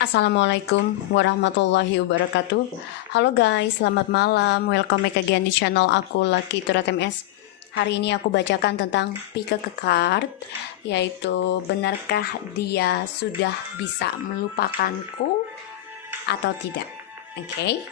Assalamualaikum warahmatullahi wabarakatuh. Halo guys, selamat malam. Welcome back again di channel aku Lucky Turat MS. Hari ini aku bacakan tentang pick a card, yaitu benarkah dia sudah bisa melupakanku atau tidak. Oke.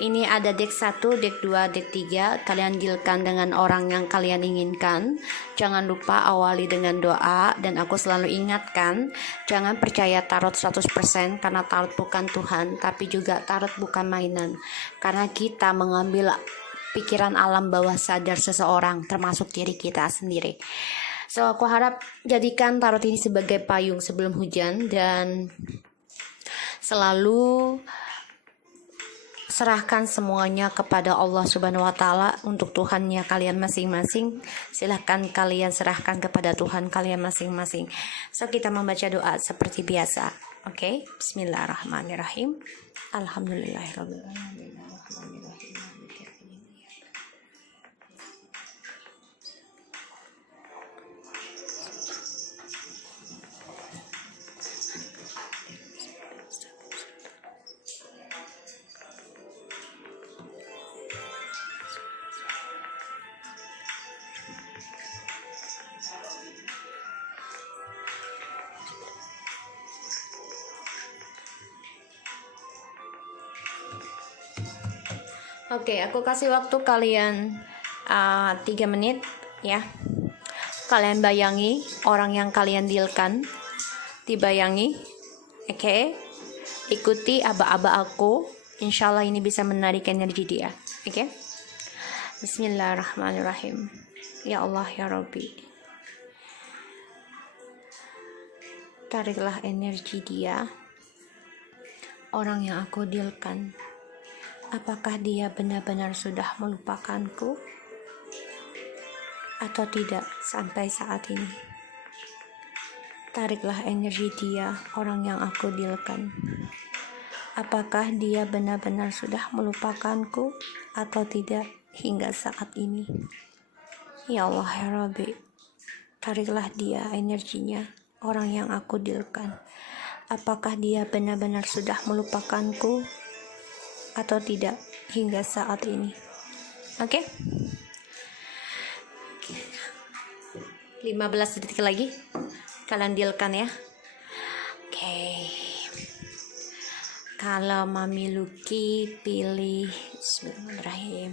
Ini ada deck 1, deck 2, deck 3. Kalian dealkan dengan orang yang kalian inginkan. Jangan lupa awali dengan doa. Dan aku selalu ingatkan, jangan percaya tarot 100%, karena tarot bukan Tuhan, tapi juga tarot bukan mainan. Karena kita mengambil pikiran alam bawah sadar seseorang, termasuk diri kita sendiri. So, aku harap jadikan tarot ini sebagai payung sebelum hujan. Dan selalu serahkan semuanya kepada Allah Subhanahu wa Ta'ala untuk Tuhannya kalian masing-masing. Silahkan kalian serahkan kepada Tuhan kalian masing-masing. So, kita membaca doa seperti biasa. Oke, Bismillahirrahmanirrahim. Alhamdulillahirabbil alamin. Oke, aku kasih waktu kalian 3 menit ya. Kalian bayangi orang yang kalian dealkan, dibayangi. Oke, ikuti aba-aba aku. Insya Allah ini bisa menarik energi dia. Oke, Bismillahirrahmanirrahim. Ya Allah ya Rabbi, tariklah energi dia, orang yang aku dealkan. Apakah dia benar-benar sudah melupakanku atau tidak sampai saat ini? Tariklah energi dia, orang yang aku dealkan. Apakah dia benar-benar sudah melupakanku atau tidak hingga saat ini? Ya Allah ya Rabbi, tariklah dia energinya, orang yang aku dealkan. Apakah dia benar-benar sudah melupakanku atau tidak hingga saat ini? Oke. 15 detik lagi kalian dealkan ya. Oke. Kalau Mami Lucky pilih Bismillahirrahmanirrahim.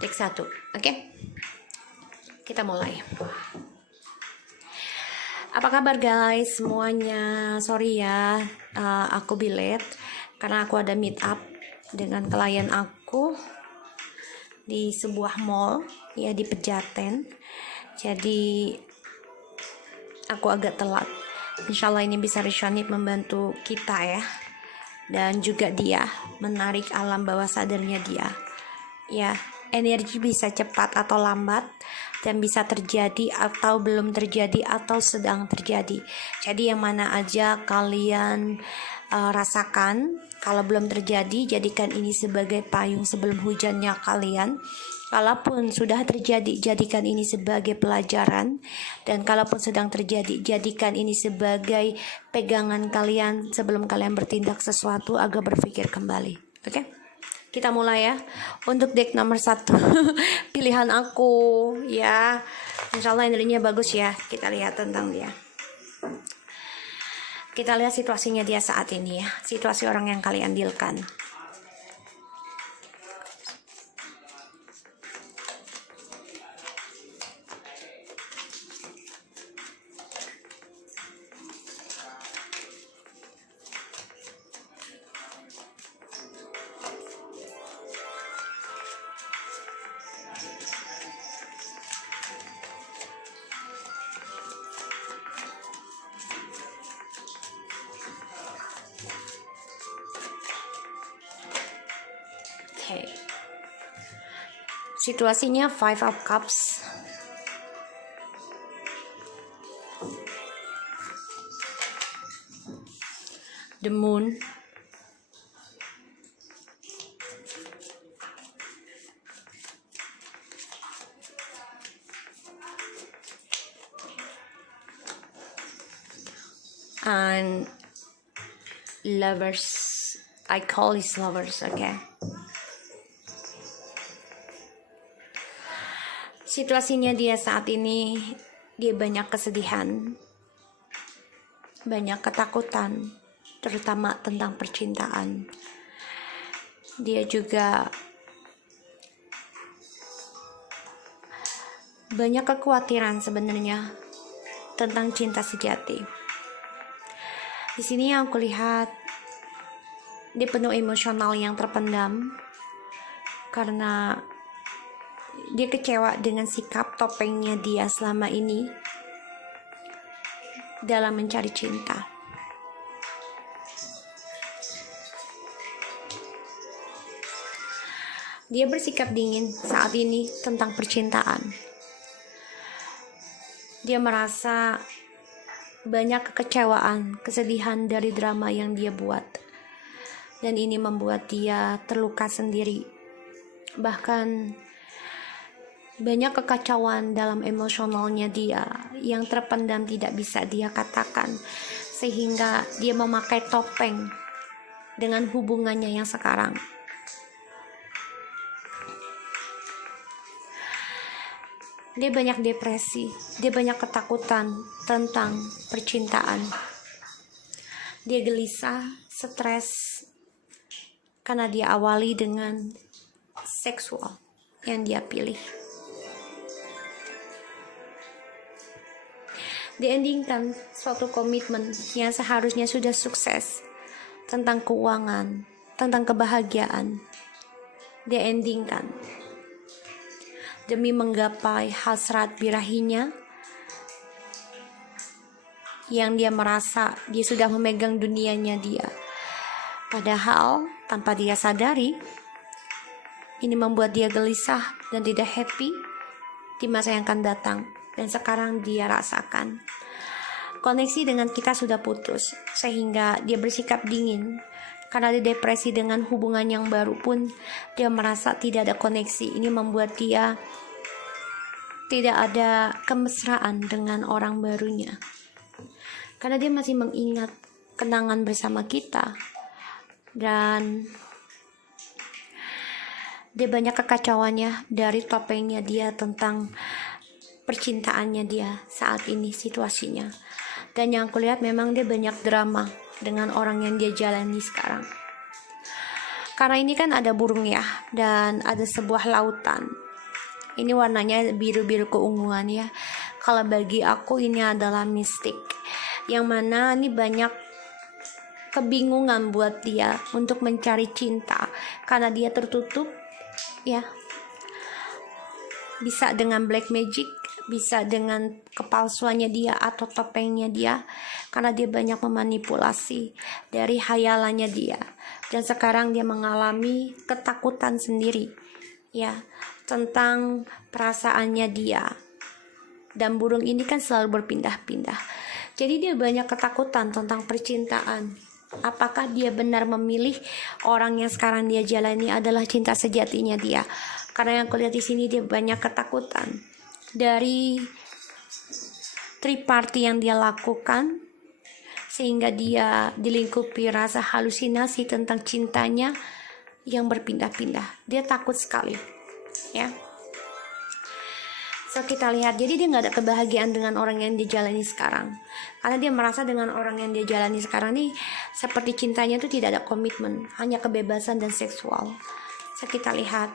Deck 1, oke? Kita mulai. Apa kabar guys semuanya? Sorry ya, aku bilet karena aku ada meet up dengan klien aku di sebuah mall ya, di Pejaten. Jadi aku agak telat. Insya Allah ini bisa resonate membantu kita ya, dan juga dia menarik alam bawah sadarnya dia ya. Energi bisa cepat atau lambat, dan bisa terjadi atau belum terjadi atau sedang terjadi. Jadi yang mana aja kalian rasakan. Kalau belum terjadi, jadikan ini sebagai payung sebelum hujannya kalian. Kalaupun sudah terjadi, jadikan ini sebagai pelajaran. Dan kalaupun sedang terjadi, jadikan ini sebagai pegangan kalian sebelum kalian bertindak sesuatu agar berpikir kembali. Oke? Kita mulai ya. Untuk deck nomor 1 pilihan aku ya. Insya Allah energinya bagus ya. Kita lihat tentang dia. Kita lihat situasinya dia saat ini ya. Situasi orang yang kalian dealkan. Oke. Situasinya Five of Cups. The Moon. And Lovers. I call this Lovers, okay. Situasinya dia saat ini, dia banyak kesedihan, banyak ketakutan, terutama tentang percintaan. Dia juga banyak kekhawatiran sebenarnya tentang cinta sejati. Di sini yang aku lihat, dia penuh emosional yang terpendam karena dia kecewa dengan sikap topengnya dia selama ini dalam mencari cinta. Dia bersikap dingin saat ini tentang percintaan. Dia merasa banyak kekecewaan, kesedihan dari drama yang dia buat. Dan ini membuat dia terluka sendiri. Bahkan banyak kekacauan dalam emosionalnya dia yang terpendam tidak bisa dia katakan, sehingga dia memakai topeng dengan hubungannya yang sekarang. Dia banyak depresi, dia banyak ketakutan tentang percintaan. Dia gelisah, stres karena dia awali dengan seksual yang dia pilih. Diendingkan suatu komitmen yang seharusnya sudah sukses tentang keuangan, tentang kebahagiaan. Dia endingkan demi menggapai hasrat birahinya yang dia merasa dia sudah memegang dunianya dia. Padahal tanpa dia sadari, ini membuat dia gelisah dan tidak happy di masa yang akan datang. Dan sekarang dia rasakan koneksi dengan kita sudah putus, sehingga dia bersikap dingin. Karena dia depresi dengan hubungan yang baru pun, dia merasa tidak ada koneksi. Ini membuat dia tidak ada kemesraan dengan orang barunya. Karena dia masih mengingat kenangan bersama kita. Dan dia banyak kekacauannya dari topengnya dia tentang percintaannya dia saat ini situasinya. Dan yang aku lihat memang dia banyak drama dengan orang yang dia jalani sekarang. Karena ini kan ada burung ya, dan ada sebuah lautan. Ini warnanya biru-biru keunguan ya. Kalau bagi aku ini adalah mistik, yang mana ini banyak kebingungan buat dia untuk mencari cinta karena dia tertutup ya. Bisa dengan black magic, bisa dengan kepalsuannya dia atau topengnya dia, karena dia banyak memanipulasi dari hayalannya dia. Dan sekarang dia mengalami ketakutan sendiri ya tentang perasaannya dia. Dan burung ini kan selalu berpindah-pindah. Jadi dia banyak ketakutan tentang percintaan. Apakah dia benar memilih orang yang sekarang dia jalani adalah cinta sejatinya dia? Karena yang aku lihat di sini dia banyak ketakutan dari triparty yang dia lakukan, sehingga dia dilingkupi rasa halusinasi tentang cintanya yang berpindah-pindah. Dia takut sekali ya. So kita lihat, jadi dia gak ada kebahagiaan dengan orang yang dia jalani sekarang. Karena dia merasa dengan orang yang dia jalani sekarang nih, seperti cintanya itu tidak ada komitmen, hanya kebebasan dan seksual. So kita lihat,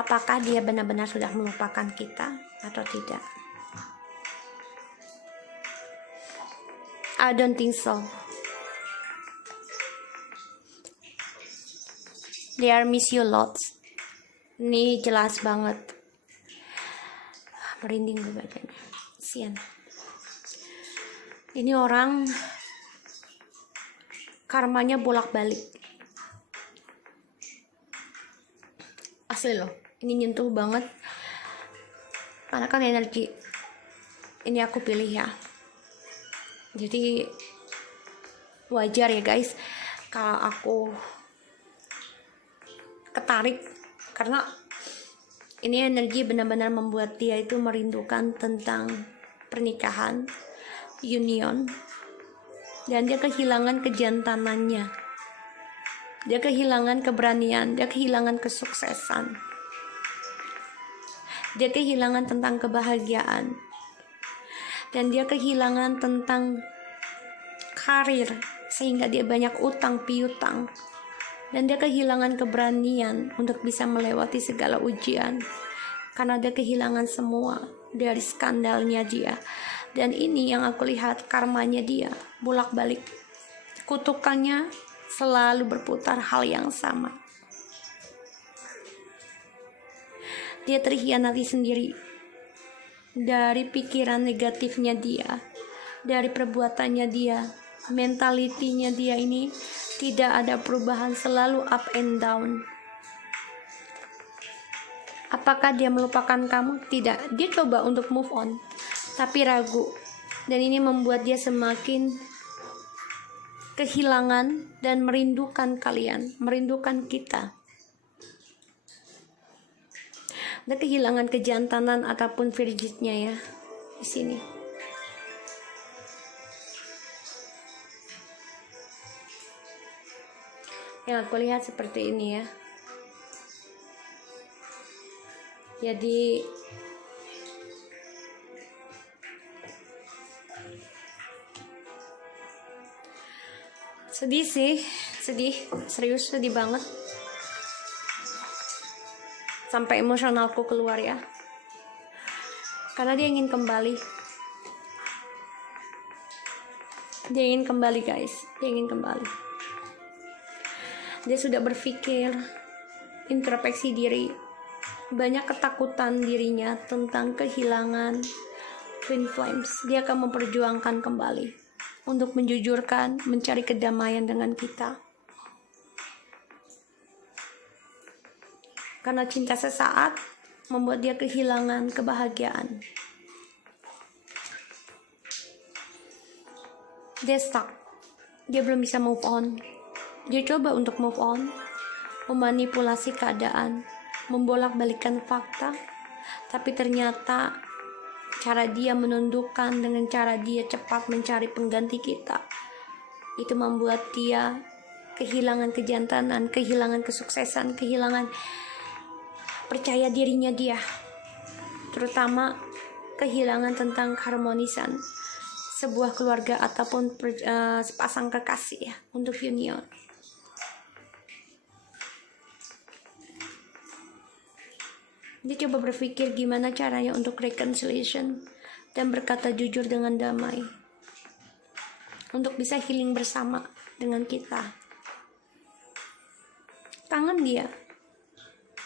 apakah dia benar-benar sudah melupakan kita atau tidak? I don't think so. They are miss you lots. Ini jelas banget. Merinding gue bacanya. Sian. Ini orang karmanya bolak-balik. asli loh, ini nyentuh banget karena kan energi ini aku pilih ya, jadi wajar ya guys kalau aku ketarik, karena ini energi benar-benar membuat dia itu merindukan tentang pernikahan, union, dan dia kehilangan kejantanannya, dia kehilangan keberanian, dia kehilangan kesuksesan, dia kehilangan tentang kebahagiaan, dan dia kehilangan tentang karir, sehingga dia banyak utang piutang, dan dia kehilangan keberanian untuk bisa melewati segala ujian karena dia kehilangan semua dari skandalnya dia. Dan ini yang aku lihat karmanya dia bolak-balik, kutukannya selalu berputar hal yang sama. Dia terhianati sendiri dari pikiran negatifnya dia, dari perbuatannya dia, mentalitinya dia ini tidak ada perubahan, selalu up and down. Apakah dia melupakan kamu? Tidak, dia coba untuk move on tapi ragu, dan ini membuat dia semakin kehilangan dan merindukan kalian, merindukan kita. Dia kehilangan kejantanan ataupun virginnya ya di sini. Yang aku lihat seperti ini ya. Jadi sedih sih, serius sedih banget. Sampai emosionalku keluar ya. Karena dia ingin kembali. Dia ingin kembali guys, dia ingin kembali. Dia sudah berpikir, introspeksi diri, banyak ketakutan dirinya tentang kehilangan twin flames. Dia akan memperjuangkan kembali untuk menjujurkan, mencari kedamaian dengan kita. Karena cinta sesaat membuat dia kehilangan kebahagiaan. Dia stuck, dia belum bisa move on. Dia coba untuk move on, memanipulasi keadaan, membolak-balikkan fakta, tapi ternyata cara dia menundukkan dengan cara dia cepat mencari pengganti kita, itu membuat dia kehilangan kejantanan, kehilangan kesuksesan, kehilangan percaya dirinya dia, terutama kehilangan tentang keharmonisan sebuah keluarga ataupun sepasang kekasih ya, untuk union. Dia coba berpikir gimana caranya untuk reconciliation dan berkata jujur dengan damai, untuk bisa healing bersama dengan kita. Kangen dia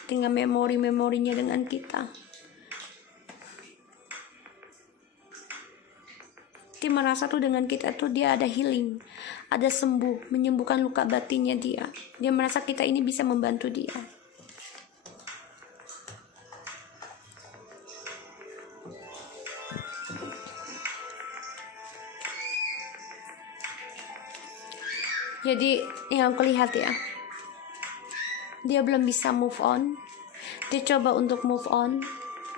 dengan memori-memorinya dengan kita. Dia merasa tuh dengan kita tuh dia ada healing, ada sembuh, menyembuhkan luka batinnya dia. Dia merasa kita ini bisa membantu dia. Jadi yang aku lihat ya, dia belum bisa move on. Dia coba untuk move on,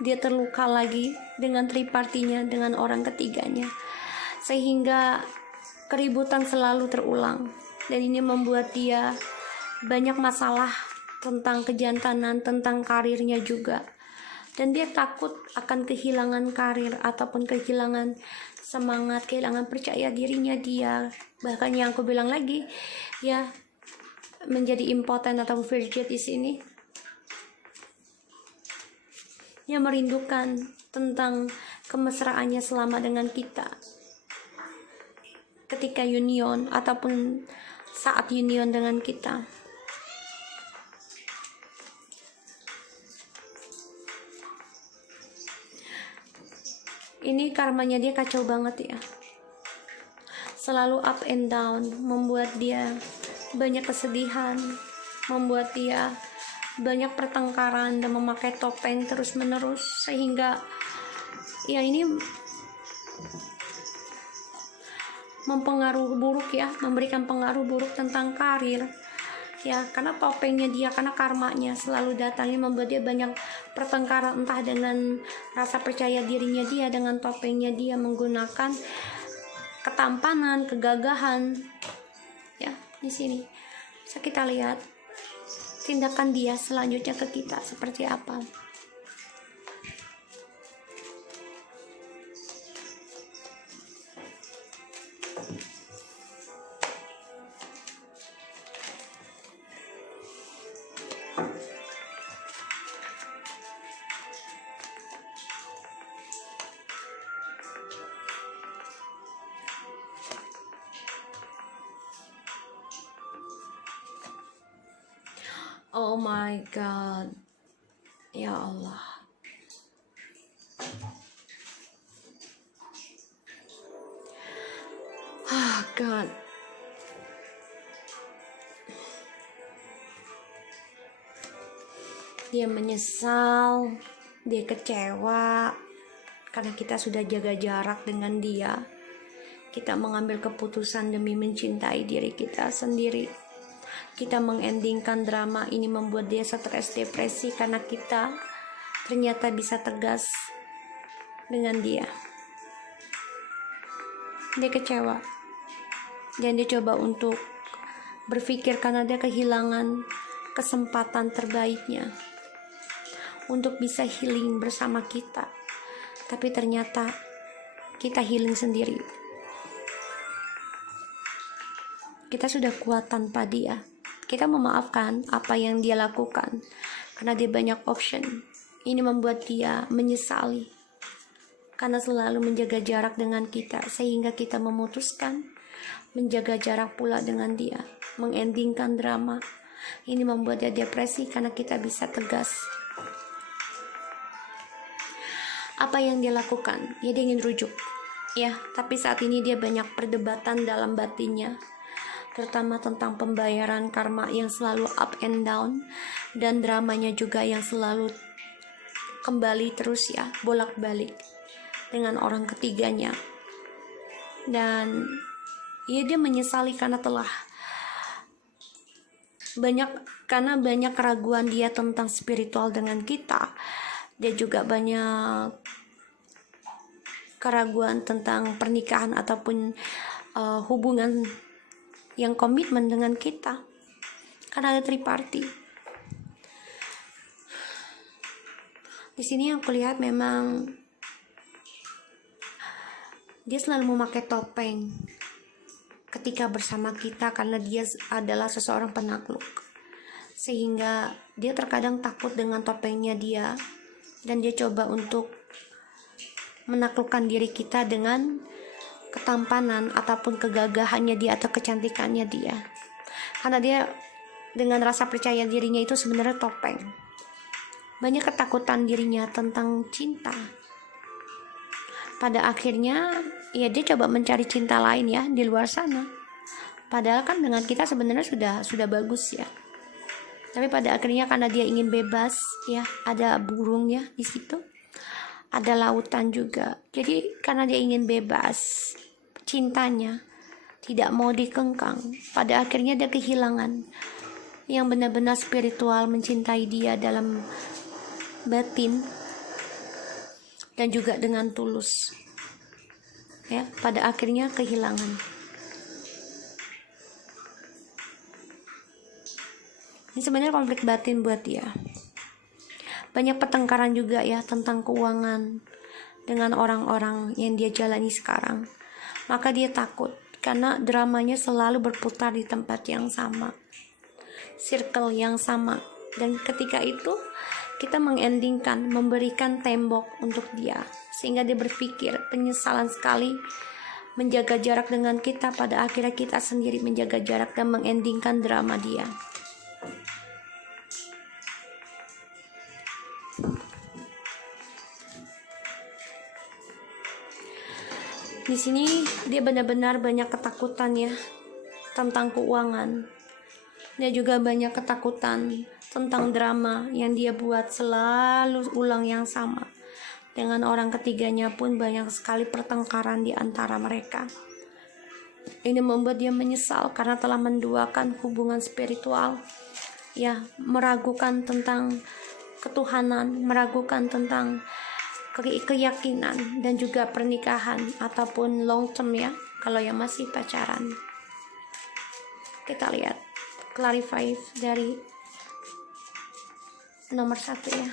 dia terluka lagi dengan tripartinya, dengan orang ketiganya, sehingga keributan selalu terulang. Dan ini membuat dia banyak masalah tentang kejantanan, tentang karirnya juga. Dan dia takut akan kehilangan karir ataupun kehilangan semangat, kehilangan percaya dirinya dia. Bahkan yang aku bilang lagi ya, menjadi impoten atau virgin di sini. Dia merindukan tentang kemesraannya selama dengan kita, ketika union ataupun saat union dengan kita. Ini karmanya dia kacau banget ya, selalu up and down, membuat dia banyak kesedihan, membuat dia banyak pertengkaran dan memakai topeng terus menerus, sehingga ya ini mempengaruhi buruk ya, memberikan pengaruh buruk tentang karir ya, karena topengnya dia, karena karmanya selalu datangnya membuat dia banyak pertengkaran, entah dengan rasa percaya dirinya dia, dengan topengnya dia, menggunakan ketampanan, kegagahan ya. Di sini bisa kita lihat tindakan dia selanjutnya ke kita seperti apa. Oh my God, ya Allah. Oh God. Dia menyesal, dia kecewa karena kita sudah jaga jarak dengan dia. Kita mengambil keputusan demi mencintai diri kita sendiri. Kita mengendingkan drama ini, membuat dia stres, depresi karena kita ternyata bisa tegas dengan dia. Dia kecewa dan dia coba untuk berpikir karena dia kehilangan kesempatan terbaiknya untuk bisa healing bersama kita. Tapi ternyata kita healing sendiri. Kita sudah kuat tanpa dia. Kita memaafkan apa yang dia lakukan karena dia banyak option. Ini membuat dia menyesali karena selalu menjaga jarak dengan kita, sehingga kita memutuskan menjaga jarak pula dengan dia, mengendingkan drama. Ini membuat dia depresi karena kita bisa tegas. Apa yang dia lakukan? Ya, dia ingin rujuk ya, tapi saat ini dia banyak perdebatan dalam batinnya, terutama tentang pembayaran karma yang selalu up and down, dan dramanya juga yang selalu kembali terus ya, bolak-balik dengan orang ketiganya. Dan ya, dia menyesali karena telah banyak keraguan dia tentang spiritual dengan kita. Dia juga banyak keraguan tentang pernikahan ataupun hubungan yang komitmen dengan kita, karena ada triparty. Di sini aku lihat memang dia selalu memakai topeng ketika bersama kita karena dia adalah seseorang penakluk, sehingga dia terkadang takut dengan topengnya dia, dan dia coba untuk menaklukkan diri kita dengan ketampanan ataupun kegagahannya dia atau kecantikannya dia, karena dia dengan rasa percaya dirinya itu sebenarnya topeng. Banyak ketakutan dirinya tentang cinta. Pada akhirnya ya, dia coba mencari cinta lain ya di luar sana, padahal kan dengan kita sebenarnya sudah bagus ya. Tapi pada akhirnya karena dia ingin bebas ya, ada burung ya di situ, ada lautan juga. Jadi karena dia ingin bebas, cintanya tidak mau dikengkang, pada akhirnya dia kehilangan yang benar-benar spiritual, mencintai dia dalam batin dan juga dengan tulus ya. Pada akhirnya kehilangan. Ini sebenarnya konflik batin buat dia. Banyak pertengkaran juga ya tentang keuangan dengan orang-orang yang dia jalani sekarang. Maka dia takut karena dramanya selalu berputar di tempat yang sama, circle yang sama. Dan ketika itu kita mengendingkan, memberikan tembok untuk dia, sehingga dia berpikir penyesalan sekali menjaga jarak dengan kita. Pada akhirnya kita sendiri menjaga jarak dan mengendingkan drama dia. Di sini dia benar-benar banyak ketakutan ya tentang keuangan. Dia juga banyak ketakutan tentang drama yang dia buat selalu ulang yang sama. Dengan orang ketiganya pun banyak sekali pertengkaran di antara mereka. Ini membuat dia menyesal karena telah menduakan hubungan spiritual. Ya, meragukan tentang ketuhanan, meragukan tentang keyakinan dan juga pernikahan ataupun long term ya, kalau yang masih pacaran. Kita lihat clarify dari nomor 1 ya,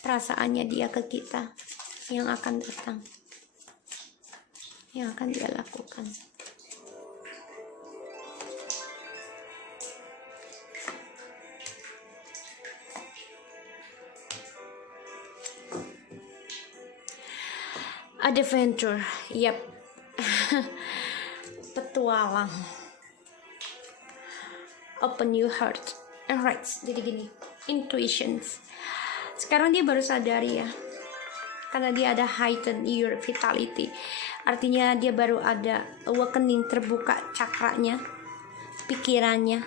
perasaannya dia ke kita yang akan datang, yang akan dia lakukan. Adventure, yep. Petualang. Open your heart and right. Jadi gini, intuitions. Sekarang dia baru sadar ya, karena dia ada heighten your vitality. Artinya dia baru ada awakening, terbuka cakranya, pikirannya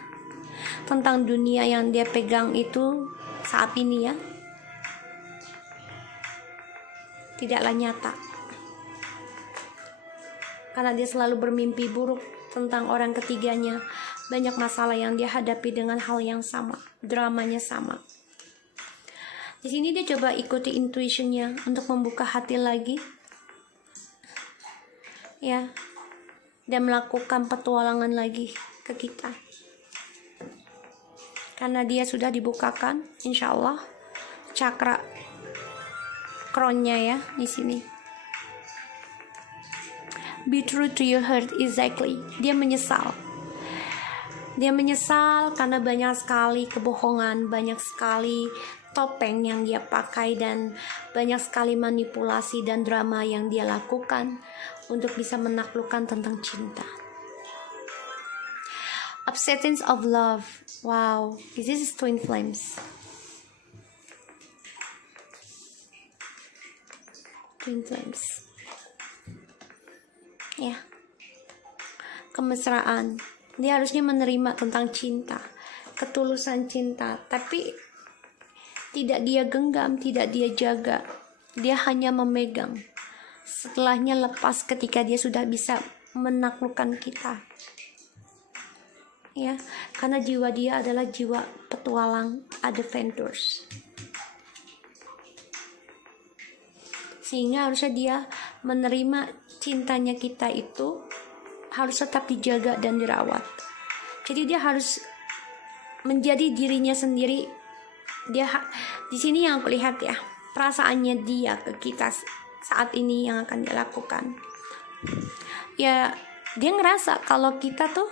tentang dunia yang dia pegang itu saat ini ya, tidaklah nyata. Karena dia selalu bermimpi buruk tentang orang ketiganya. Banyak masalah yang dia hadapi dengan hal yang sama, dramanya sama. Di sini dia coba ikuti intuitionnya untuk membuka hati lagi, ya, dan melakukan petualangan lagi ke kita. Karena dia sudah dibukakan, insya Allah, cakra crownnya ya di sini. Be true to your heart, exactly. Dia menyesal. Dia menyesal karena banyak sekali kebohongan, banyak sekali topeng yang dia pakai, dan banyak sekali manipulasi dan drama yang dia lakukan untuk bisa menaklukkan tentang cinta. Absence of love. Wow, this is twin flames. Twin flames. Ya, kemesraan. Dia harusnya menerima tentang cinta, ketulusan cinta, tapi tidak dia genggam, tidak dia jaga. Dia hanya memegang. Setelahnya lepas ketika dia sudah bisa menaklukkan kita. Ya, karena jiwa dia adalah jiwa petualang, adventurers. Sehingga harusnya dia menerima cintanya kita itu harus tetap dijaga dan dirawat. Jadi dia harus menjadi dirinya sendiri. Dia di sini yang aku lihat ya, perasaannya dia ke kita saat ini yang akan dia lakukan. Ya, dia ngerasa kalau kita tuh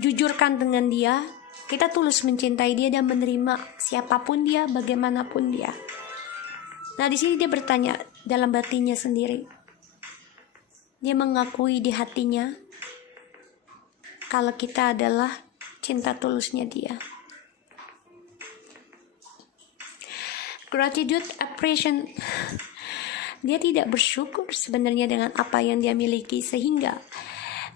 jujurkan dengan dia, kita tulus mencintai dia dan menerima siapapun dia, bagaimanapun dia. Nah, di sini dia bertanya dalam batinnya sendiri. Dia mengakui di hatinya kalau kita adalah cinta tulusnya dia. Gratitude, appreciation. Dia tidak bersyukur sebenarnya dengan apa yang dia miliki, sehingga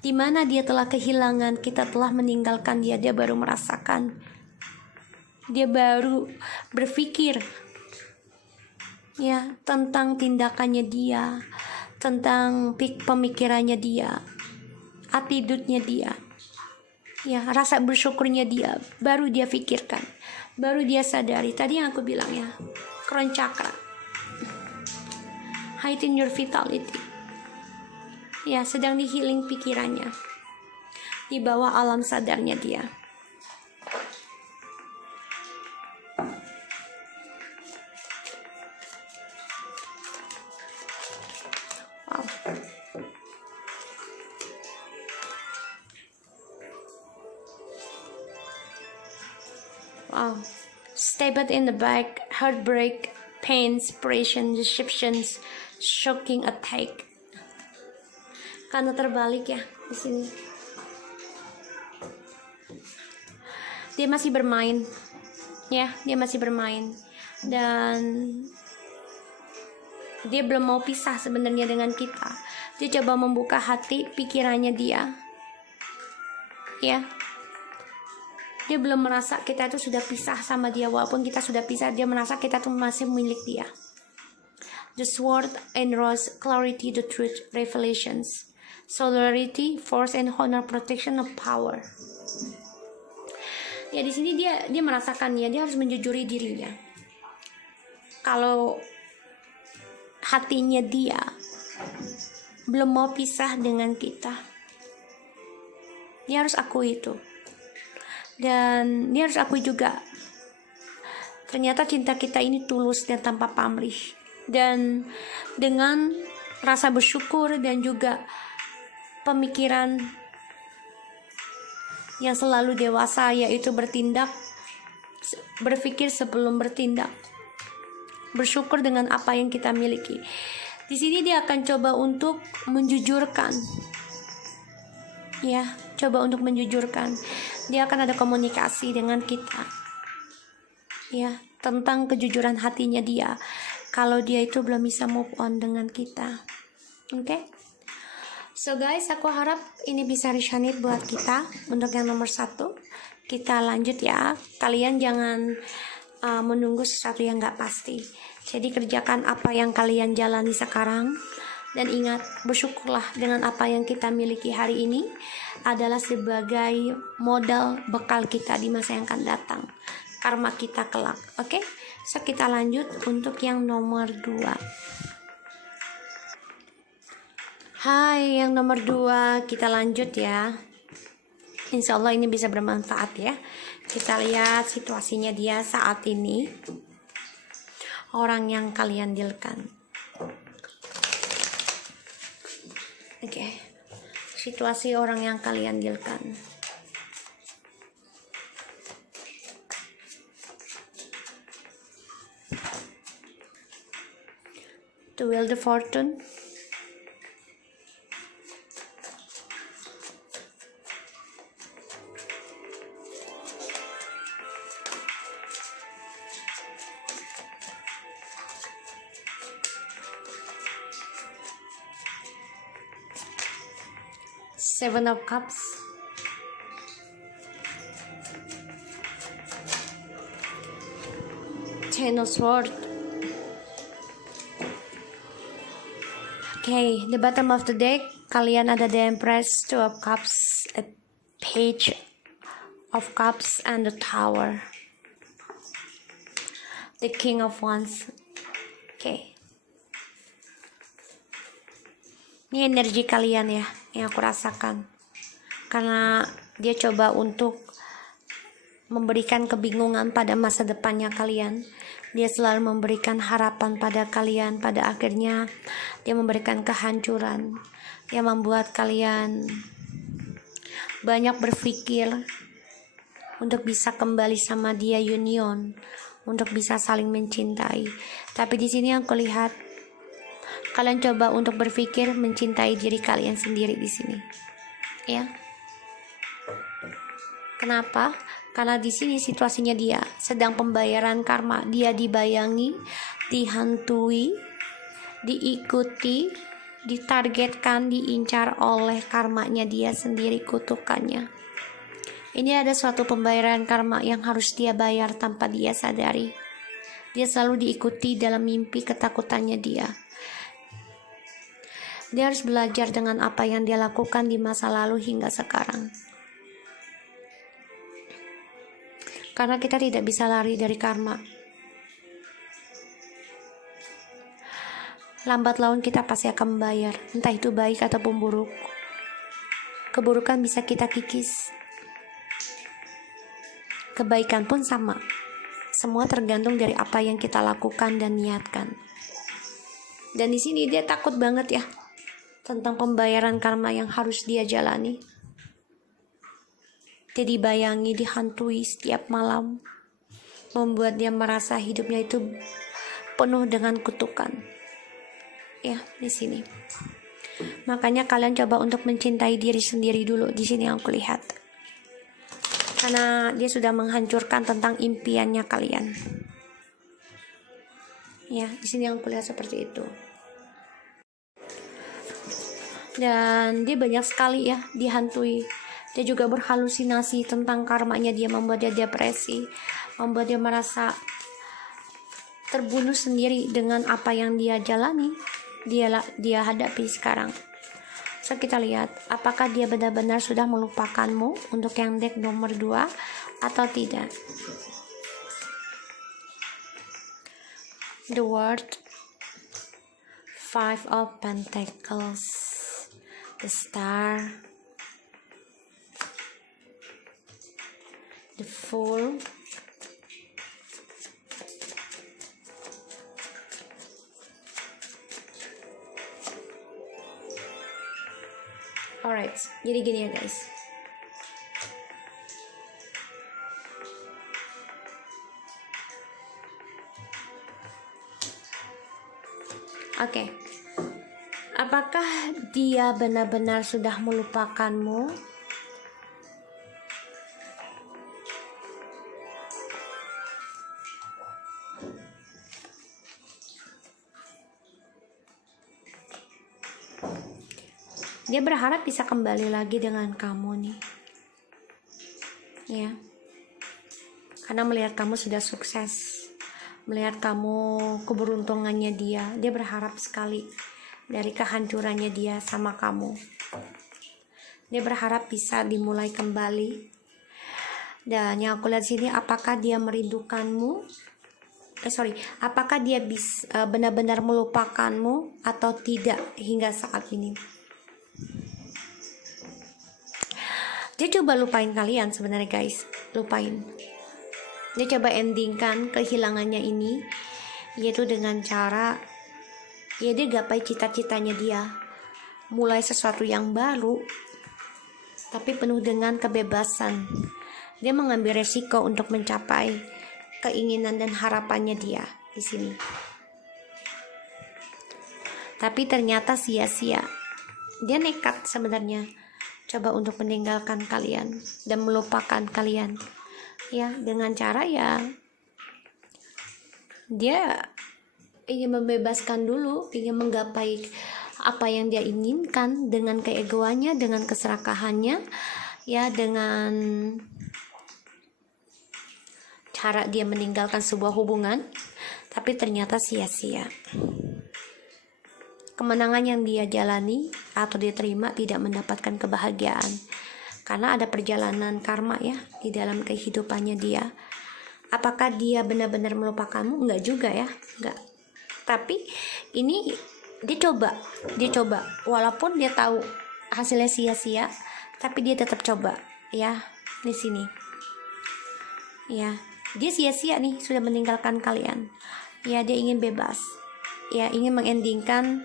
di mana dia telah kehilangan, kita telah meninggalkan dia, dia baru merasakan. Dia baru berpikir ya tentang tindakannya dia, tentang pemikirannya dia, attitude-nya dia, ya rasa bersyukurnya dia, baru dia pikirkan, baru dia sadari. Tadi yang aku bilang ya, crown chakra, heighten your vitality, ya sedang di healing pikirannya, di bawah alam sadarnya dia. Wow. Stabbed in the back, heartbreak, pain, separation, deceptions, shocking attack. Karena terbalik ya di sini. Dia masih bermain. Ya, dia masih bermain. Dan dia belum mau pisah sebenarnya dengan kita. Dia coba membuka hati pikirannya dia. Ya. Dia belum merasa kita itu sudah pisah sama dia. Walaupun kita sudah pisah, dia merasa kita tuh masih milik dia. The sword and rose, clarity, the truth, revelations, solidarity, force and honor, protection of power. Ya di sini dia merasakannya, dia harus menjujuri dirinya. Kalau hatinya dia belum mau pisah dengan kita, dia harus akui itu. Dan dia harus akui juga, ternyata cinta kita ini tulus dan tanpa pamrih. Dan dengan rasa bersyukur dan juga pemikiran yang selalu dewasa, yaitu berpikir sebelum bertindak, bersyukur dengan apa yang kita miliki. Di sini dia akan coba untuk menjujurkan, ya, coba untuk menjujurkan. Dia akan ada komunikasi dengan kita, ya, tentang kejujuran hatinya dia. Kalau dia itu belum bisa move on dengan kita, oke? So guys, aku harap ini bisa resonate buat kita. Untuk yang nomor 1, kita lanjut ya. Kalian jangan menunggu sesuatu yang gak pasti. Jadi kerjakan apa yang kalian jalani sekarang. Dan ingat, bersyukurlah dengan apa yang kita miliki hari ini adalah sebagai modal bekal kita di masa yang akan datang. Karma kita kelak, oke? So kita lanjut untuk yang nomor 2. Hai, yang nomor 2, kita lanjut ya. Insya Allah ini bisa bermanfaat ya. Kita lihat situasinya dia saat ini. Orang yang kalian dealkan. Oke. Situasi orang yang kalian dealkan. The Wheel of Fortune. Seven of Cups. Ten of Swords. Okay, the bottom of the deck, kalian ada the Empress, Two of Cups, a Page of Cups, and the Tower. The King of Wands. Okay. Ini energi kalian ya, yang aku rasakan. Karena dia coba untuk memberikan kebingungan pada masa depannya kalian. Dia selalu memberikan harapan pada kalian. Pada akhirnya dia memberikan kehancuran yang membuat kalian banyak berpikir untuk bisa kembali sama dia union, untuk bisa saling mencintai. Tapi di sini aku lihat kalian coba untuk berpikir mencintai diri kalian sendiri di sini. Ya. Kenapa? Karena di sini situasinya dia sedang pembayaran karma. Dia dibayangi, dihantui, diikuti, ditargetkan, diincar oleh karmanya dia sendiri, kutukannya. Ini ada suatu pembayaran karma yang harus dia bayar tanpa dia sadari. Dia selalu diikuti dalam mimpi ketakutannya dia. Dia harus belajar dengan apa yang dia lakukan di masa lalu hingga sekarang. Karena kita tidak bisa lari dari karma. Lambat laun kita pasti akan membayar, entah itu baik ataupun buruk. Keburukan bisa kita kikis. Kebaikan pun sama. Semua tergantung dari apa yang kita lakukan dan niatkan. Dan di sini dia takut banget ya tentang pembayaran karma yang harus dia jalani. Dia dibayangi, dihantui setiap malam, membuat dia merasa hidupnya itu penuh dengan kutukan. Ya, di sini. Makanya kalian coba untuk mencintai diri sendiri dulu. Di sini yang aku lihat. Karena dia sudah menghancurkan tentang impiannya kalian. Ya, di sini yang aku lihat seperti itu. Dan dia banyak sekali ya dihantui Dia juga berhalusinasi tentang karmanya dia, membuat dia depresi, membuat dia merasa terbunuh sendiri dengan apa yang dia jalani, dia hadapi sekarang. So kita lihat apakah dia benar-benar sudah melupakanmu untuk yang deck nomor 2 atau tidak. The World, Five of Pentacles, the Star, the Fool, alright, jadi gini ya guys. Oke. Apakah dia benar-benar sudah melupakanmu? Dia berharap bisa kembali lagi dengan kamu nih. Ya. Karena melihat kamu sudah sukses, melihat kamu keberuntungannya dia berharap sekali dari kehancurannya dia sama kamu. Dia berharap bisa dimulai kembali. Dan yang aku lihat sini, apakah dia merindukanmu? Apakah dia bisa benar-benar melupakanmu atau tidak hingga saat ini? Dia coba lupain kalian sebenarnya guys, lupain. Dia coba endingkan kehilangannya ini, yaitu dengan cara dia gapai cita-citanya dia, mulai sesuatu yang baru, tapi penuh dengan kebebasan. Dia mengambil resiko untuk mencapai keinginan dan harapannya dia di sini. Tapi ternyata sia-sia. Dia nekat sebenarnya, coba untuk meninggalkan kalian dan melupakan kalian. Ya, dengan cara ya dia ingin membebaskan dulu, ingin menggapai apa yang dia inginkan dengan keegoannya, dengan keserakahannya, ya, dengan cara dia meninggalkan sebuah hubungan, tapi ternyata sia-sia. Kemenangan yang dia jalani atau dia terima tidak mendapatkan kebahagiaan, karena ada perjalanan karma ya di dalam kehidupannya dia. Apakah dia benar-benar melupakanmu? Enggak juga ya, enggak. Tapi ini dia coba, walaupun dia tahu hasilnya sia-sia, tapi dia tetap coba ya di sini. Ya, dia sia-sia nih sudah meninggalkan kalian. Ya, dia ingin bebas. Ya, ingin mengendingkan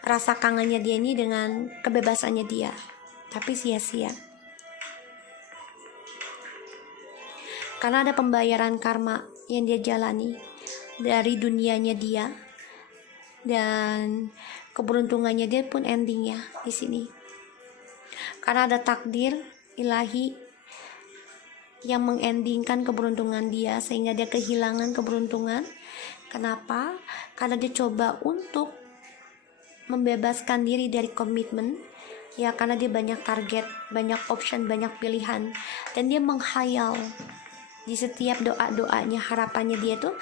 rasa kangennya dia ini dengan kebebasannya dia, tapi sia-sia. Karena ada pembayaran karma yang dia jalani dari dunianya dia, dan keberuntungannya dia pun endingnya di sini. Karena ada takdir ilahi yang mengendingkan keberuntungan dia, sehingga dia kehilangan keberuntungan. Kenapa? Karena dia coba untuk membebaskan diri dari komitmen, ya, karena dia banyak target, banyak option, banyak pilihan, dan dia menghayal di setiap doa-doanya, harapannya dia tuh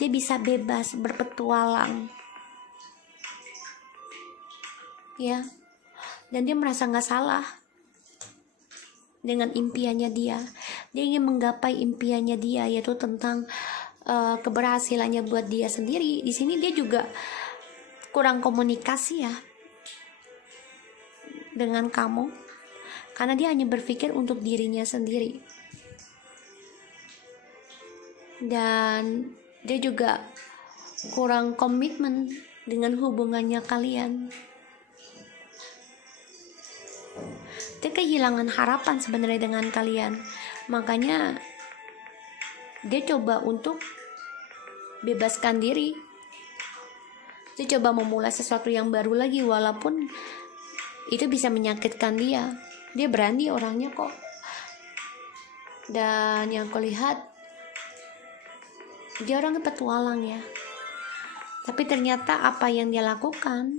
dia bisa bebas berpetualang, ya, dan dia merasa nggak salah dengan impiannya dia. Dia ingin menggapai impiannya dia, yaitu tentang keberhasilannya buat dia sendiri. Di sini dia juga kurang komunikasi ya dengan kamu, karena dia hanya berpikir untuk dirinya sendiri, dan dia juga kurang komitmen dengan hubungannya kalian. Dia kehilangan harapan sebenarnya dengan kalian, makanya dia coba untuk bebaskan diri. Dia coba memulai sesuatu yang baru lagi, walaupun itu bisa menyakitkan dia. Dia berani orangnya kok. Dan yang aku lihat, dia orang petualang ya. Tapi ternyata apa yang dia lakukan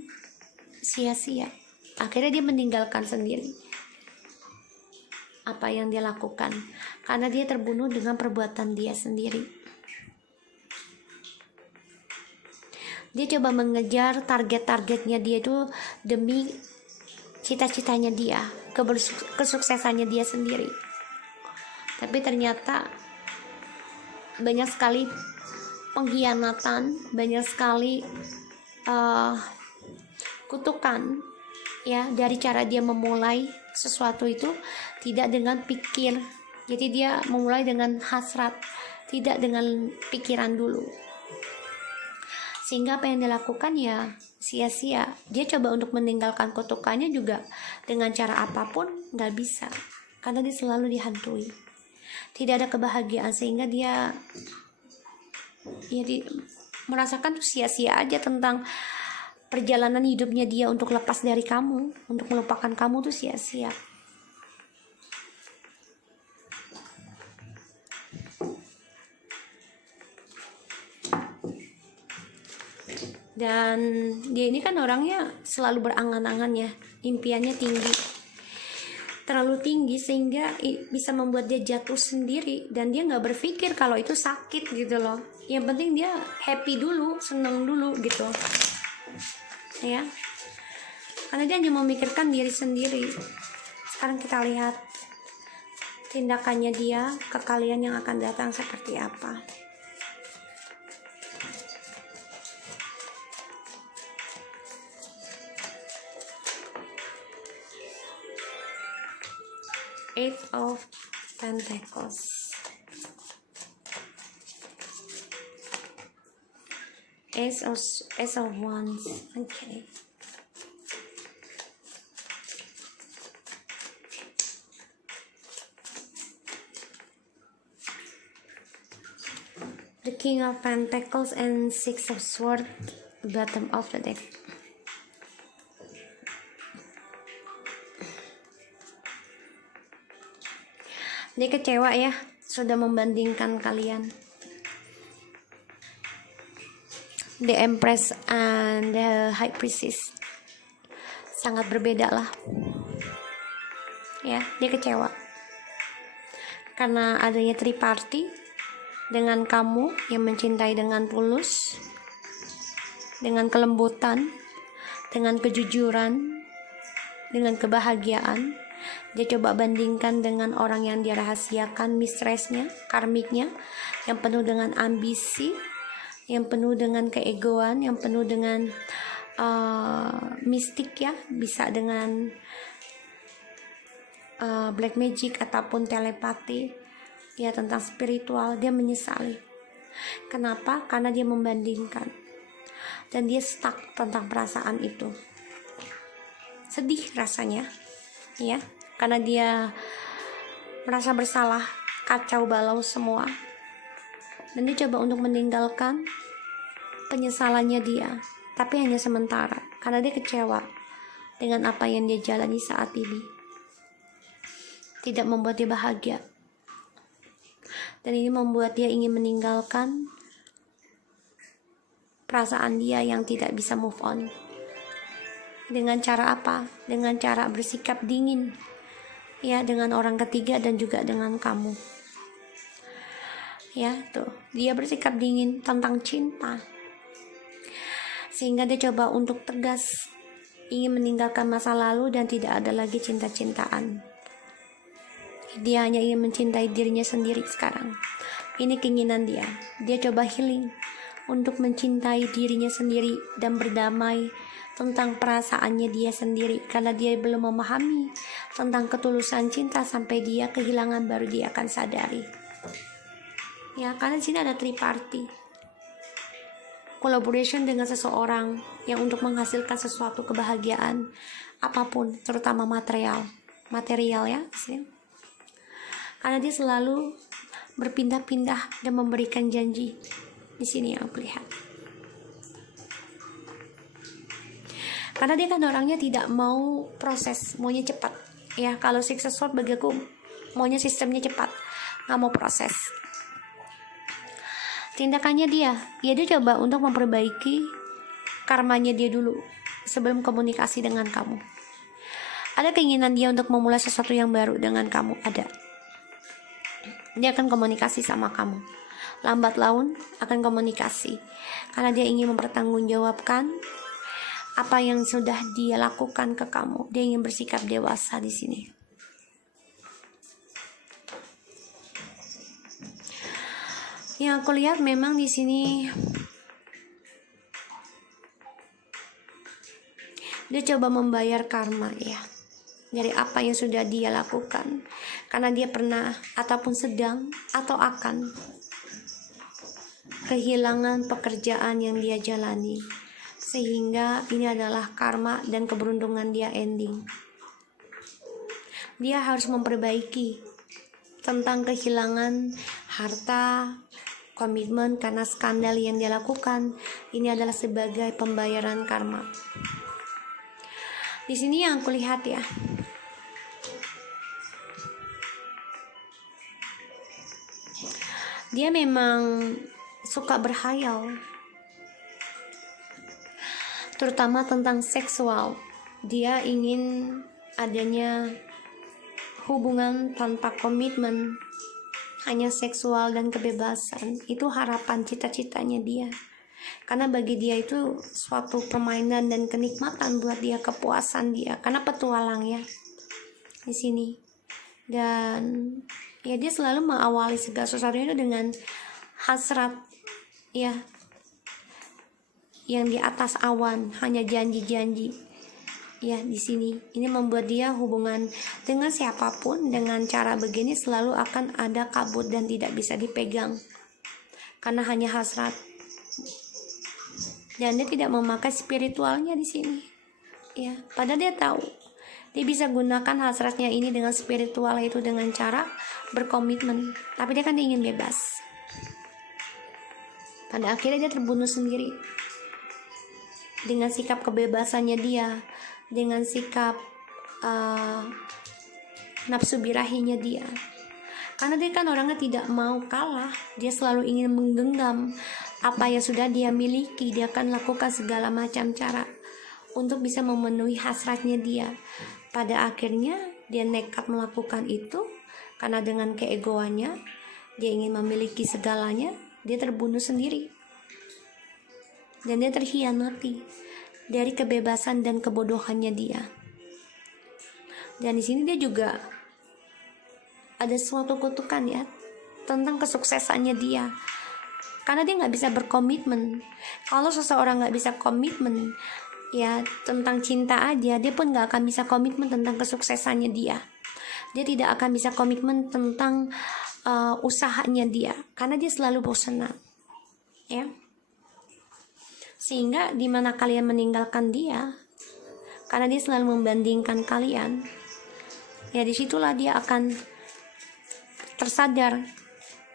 sia-sia. Akhirnya dia meninggalkan sendiri. apa yang dia lakukan, karena dia terbunuh dengan perbuatan dia sendiri. Dia coba mengejar target-targetnya dia itu demi cita-citanya dia, kesuksesannya dia sendiri. Tapi ternyata banyak sekali pengkhianatan, banyak sekali kutukan ya dari cara dia memulai sesuatu itu tidak dengan pikir. Jadi dia memulai dengan hasrat, tidak dengan pikiran dulu. Sehingga apa yang dilakukan ya sia-sia. Dia coba untuk meninggalkan kutukannya juga dengan cara apapun nggak bisa, karena dia selalu dihantui, tidak ada kebahagiaan, sehingga dia merasakan tuh sia-sia aja tentang perjalanan hidupnya dia untuk lepas dari kamu, untuk melupakan kamu tuh sia-sia. Dan dia ini kan orangnya selalu berangan-angan ya, impiannya tinggi, terlalu tinggi sehingga bisa membuat dia jatuh sendiri, dan dia nggak berpikir kalau itu sakit gitu loh. Yang penting dia happy dulu, seneng dulu gitu ya, karena dia hanya memikirkan diri sendiri. Sekarang kita lihat tindakannya dia ke kalian yang akan datang seperti apa. Eight of Pentacles, Ace of Wands. Okay. The King of Pentacles and Six of Swords, bottom of the deck. Dia kecewa ya, sudah membandingkan kalian. The Empress and the High Priestess sangat berbeda lah. Ya, dia kecewa karena adanya triparty dengan kamu yang mencintai dengan tulus, dengan kelembutan, dengan kejujuran, dengan kebahagiaan. Dia coba bandingkan dengan orang yang dia rahasiakan, mistressnya, karmiknya, yang penuh dengan ambisi, yang penuh dengan keegoan, yang penuh dengan mistik ya, bisa dengan black magic ataupun telepati ya, tentang spiritual. Dia menyesali. Kenapa? Karena dia membandingkan dan dia stuck tentang perasaan itu. Sedih rasanya ya, karena dia merasa bersalah, kacau balau semua, dan dia coba untuk meninggalkan penyesalannya dia, tapi hanya sementara karena dia kecewa dengan apa yang dia jalani saat ini, tidak membuat dia bahagia, dan ini membuat dia ingin meninggalkan perasaan dia yang tidak bisa move on. Dengan cara apa? Dengan cara bersikap dingin ya, dengan orang ketiga dan juga dengan kamu ya. Tuh, dia bersikap dingin tentang cinta, sehingga dia coba untuk tegas, ingin meninggalkan masa lalu dan tidak ada lagi cinta-cintaan. Dia hanya ingin mencintai dirinya sendiri sekarang. Ini keinginan dia. Dia coba healing untuk mencintai dirinya sendiri dan berdamai tentang perasaannya dia sendiri, karena dia belum memahami tentang ketulusan cinta sampai dia kehilangan, baru dia akan sadari ya. Karena di sini ada triparty, collaboration dengan seseorang yang untuk menghasilkan sesuatu kebahagiaan apapun, terutama material ya sih. Karena dia selalu berpindah-pindah dan memberikan janji. Di sini yang aku lihat, karena dia kan orangnya tidak mau proses, maunya cepat ya. Kalau Six of Swords bagi aku maunya sistemnya cepat, nggak mau proses. Tindakannya dia coba untuk memperbaiki karmanya dia dulu sebelum komunikasi dengan kamu. Ada keinginan dia untuk memulai sesuatu yang baru dengan kamu, ada. Dia akan komunikasi sama kamu. Lambat laun akan komunikasi. Karena dia ingin mempertanggungjawabkan apa yang sudah dia lakukan ke kamu. Dia ingin bersikap dewasa di sini. Yang aku lihat memang di sini dia coba membayar karma ya, dari apa yang sudah dia lakukan. Karena dia pernah ataupun sedang atau akan kehilangan pekerjaan yang dia jalani. Sehingga ini adalah karma dan keberuntungan dia ending. Dia harus memperbaiki tentang kehilangan harta, komitmen karena skandal yang dia lakukan. Ini adalah sebagai pembayaran karma. Di sini yang aku lihat ya, dia memang suka berhayal, terutama tentang seksual. Dia ingin adanya hubungan tanpa komitmen, hanya seksual dan kebebasan. Itu harapan cita-citanya dia. Karena bagi dia itu suatu permainan dan kenikmatan buat dia, kepuasan dia. Karena petualang ya di sini. Dan ya dia selalu mengawali segala sesuatu itu dengan hasrat ya, yang di atas awan, hanya janji-janji ya. Di sini ini membuat dia hubungan dengan siapapun dengan cara begini selalu akan ada kabut dan tidak bisa dipegang karena hanya hasrat. Dan dia tidak memakai spiritualnya di sini ya, padahal dia tahu dia bisa gunakan hasratnya ini dengan spiritual, itu dengan cara berkomitmen. Tapi dia kan ingin bebas. Pada akhirnya dia terbunuh sendiri dengan sikap kebebasannya dia, dengan sikap nafsu birahinya dia. Karena dia kan orangnya tidak mau kalah, dia selalu ingin menggenggam apa yang sudah dia miliki. Dia akan lakukan segala macam cara untuk bisa memenuhi hasratnya dia. Pada akhirnya dia nekat melakukan itu karena dengan keegoannya dia ingin memiliki segalanya. Dia terbunuh sendiri dan dia terhianati dari kebebasan dan kebodohannya dia. Dan di sini dia juga ada suatu kutukan ya tentang kesuksesannya dia, karena dia nggak bisa berkomitmen. Kalau seseorang nggak bisa komitmen ya tentang cinta aja, dia pun nggak akan bisa komitmen tentang kesuksesannya dia. Dia tidak akan bisa komitmen tentang usahanya dia, karena dia selalu bosan ya. Sehingga dimana kalian meninggalkan dia, karena dia selalu membandingkan kalian ya, disitulah dia akan tersadar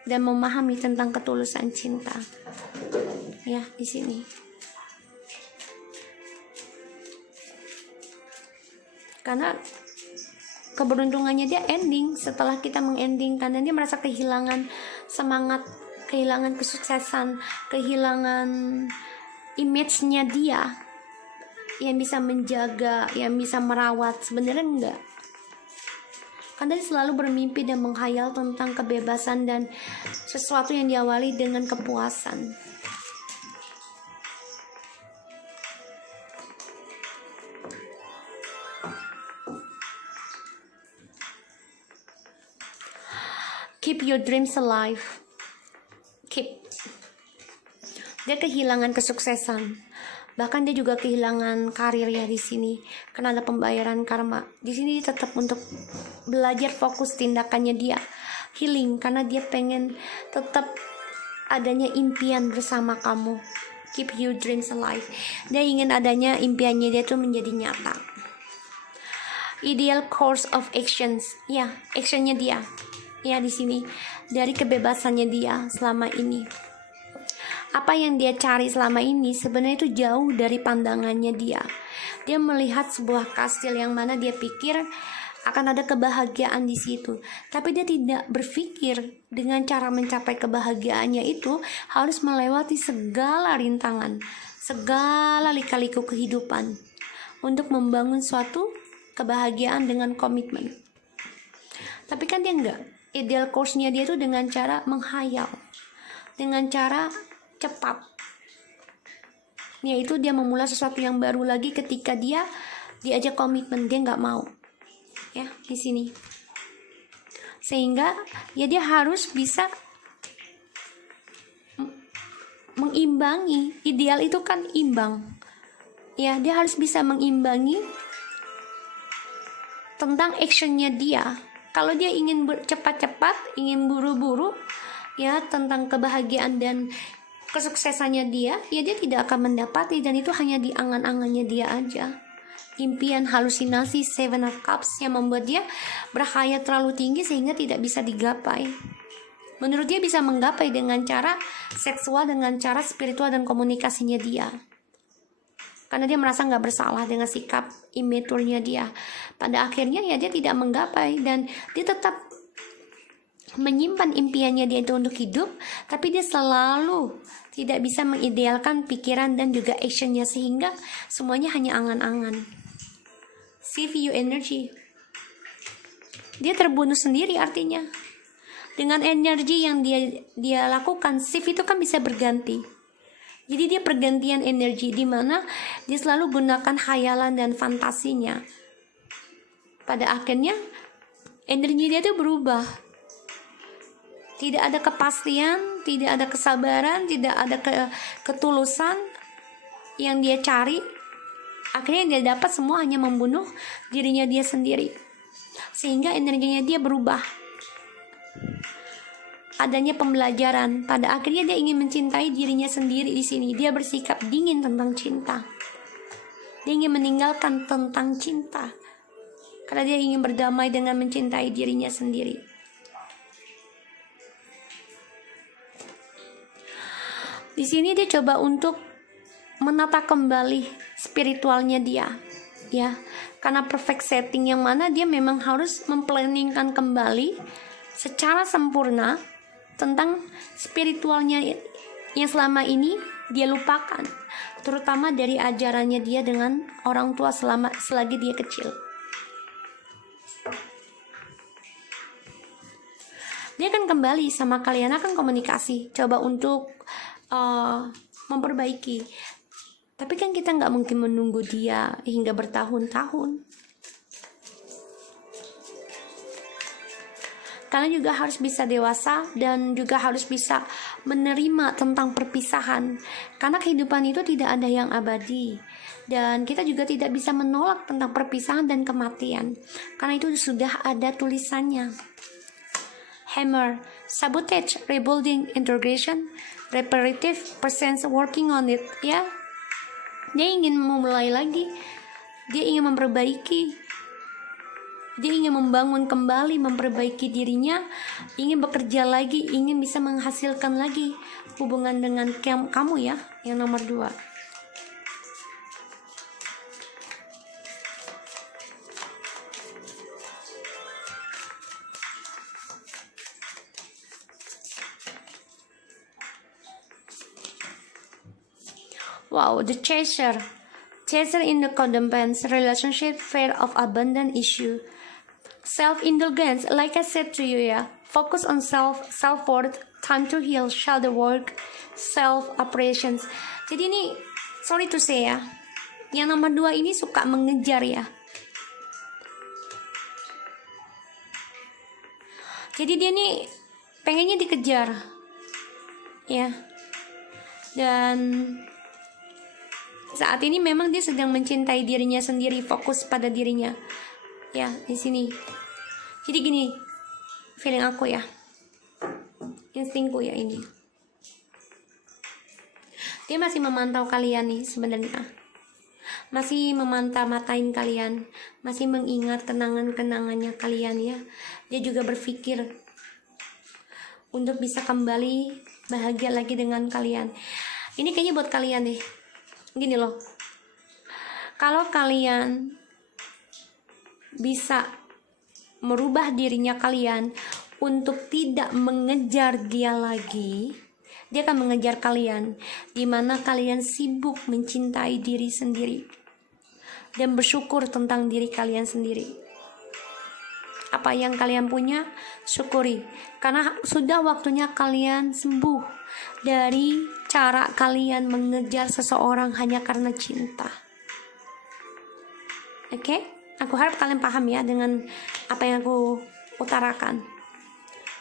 dan memahami tentang ketulusan cinta ya. Di sini karena keberuntungannya dia ending setelah kita mengendingkan, dan dia merasa kehilangan semangat, kehilangan kesuksesan, kehilangan image-nya dia yang bisa menjaga, yang bisa merawat. Sebenarnya enggak, karena dia selalu bermimpi dan menghayal tentang kebebasan dan sesuatu yang diawali dengan kepuasan. Keep your dreams alive. Keep. Dia kehilangan kesuksesan. Bahkan dia juga kehilangan karir ya di sini, karena ada pembayaran karma. Di sini dia tetap untuk belajar fokus tindakannya dia, healing, karena dia pengen tetap adanya impian bersama kamu. Keep your dreams alive. Dia ingin adanya impiannya dia tuh menjadi nyata. Ideal course of actions, ya, actionnya dia. Ya di sini dari kebebasannya dia selama ini. Apa yang dia cari selama ini sebenarnya itu jauh dari pandangannya dia. Dia melihat sebuah kastil yang mana dia pikir akan ada kebahagiaan di situ, tapi dia tidak berpikir dengan cara mencapai kebahagiaannya itu harus melewati segala rintangan, segala lika-liku kehidupan untuk membangun suatu kebahagiaan dengan komitmen. Tapi kan dia enggak. Ideal course-nya dia tuh dengan cara menghayal, dengan cara cepat, yaitu dia memulai sesuatu yang baru lagi ketika dia diajak komitmen. Dia nggak mau, ya, di sini. Sehingga ya dia harus bisa mengimbangi. Ideal itu kan imbang, ya, dia harus bisa mengimbangi tentang actionnya dia. Kalau dia ingin cepat-cepat, ingin buru-buru, ya, tentang kebahagiaan dan kesuksesannya dia, ya dia tidak akan mendapati, dan itu hanya di angan-angannya dia aja. Impian, halusinasi, Seven of Cups yang membuat dia berkhayal terlalu tinggi sehingga tidak bisa digapai. Menurut dia bisa menggapai dengan cara seksual, dengan cara spiritual dan komunikasinya dia. Karena dia merasa nggak bersalah dengan sikap immaturnya dia. Pada akhirnya ya dia tidak menggapai, dan dia tetap menyimpan impiannya dia itu untuk hidup, tapi dia selalu tidak bisa mengidealkan pikiran dan juga actionnya, sehingga semuanya hanya angan-angan. CV energy. Dia terbunuh sendiri artinya. Dengan energi yang dia lakukan, shift itu kan bisa berganti. Jadi dia pergantian energi, di mana dia selalu gunakan khayalan dan fantasinya. Pada akhirnya energi dia itu berubah. Tidak ada kepastian, tidak ada kesabaran, tidak ada ketulusan yang dia cari. Akhirnya yang dia dapat semua hanya membunuh dirinya dia sendiri. Sehingga energinya dia berubah. Adanya pembelajaran. Pada akhirnya dia ingin mencintai dirinya sendiri di sini. Dia bersikap dingin tentang cinta. Dia ingin meninggalkan tentang cinta. Karena dia ingin berdamai dengan mencintai dirinya sendiri. Di sini dia coba untuk menata kembali spiritualnya dia, ya. Karena perfect setting yang mana dia memang harus memplanningkan kembali secara sempurna tentang spiritualnya yang selama ini dia lupakan, terutama dari ajarannya dia dengan orang tua selagi dia kecil. Dia akan kembali sama kalian, akan komunikasi, coba untuk memperbaiki. Tapi kan kita nggak mungkin menunggu dia hingga bertahun-tahun. Kalian juga harus bisa dewasa dan juga harus bisa menerima tentang perpisahan. Karena kehidupan itu tidak ada yang abadi. Dan kita juga tidak bisa menolak tentang perpisahan dan kematian. Karena itu sudah ada tulisannya. Hammer, sabotage, rebuilding, integration, reparative, persons working on it, ya. Dia ingin memulai lagi. Dia ingin memperbaiki. Dia ingin membangun kembali, memperbaiki dirinya, ingin bekerja lagi, ingin bisa menghasilkan lagi hubungan dengan kamu, ya, yang nomor 2. Wow, the chaser in the codependent relationship, fear of abandon issue. Self-indulgence, like I said to you, ya, focus on self-worth, time to heal, shadow work, self-operations. Jadi ini, sorry to say ya, yang nomor 2 ini suka mengejar, ya. Jadi dia nih pengennya dikejar, ya. Dan saat ini memang dia sedang mencintai dirinya sendiri, fokus pada dirinya, ya, di sini. Jadi gini, feeling aku, ya, instingku, ya, ini. Dia masih memantau kalian nih sebenarnya, masih memantau-matain kalian, masih mengingat kenangan-kenangannya kalian, ya. Dia juga berpikir untuk bisa kembali bahagia lagi dengan kalian. Ini kayaknya buat kalian deh. Gini loh, kalau kalian bisa merubah dirinya kalian untuk tidak mengejar dia lagi, dia akan mengejar kalian, dimana kalian sibuk mencintai diri sendiri. dan bersyukur tentang diri kalian sendiri. Apa yang kalian punya, syukuri. Karena sudah waktunya kalian sembuh dari cara kalian mengejar seseorang hanya karena cinta. Oke? Aku harap kalian paham ya dengan apa yang aku utarakan.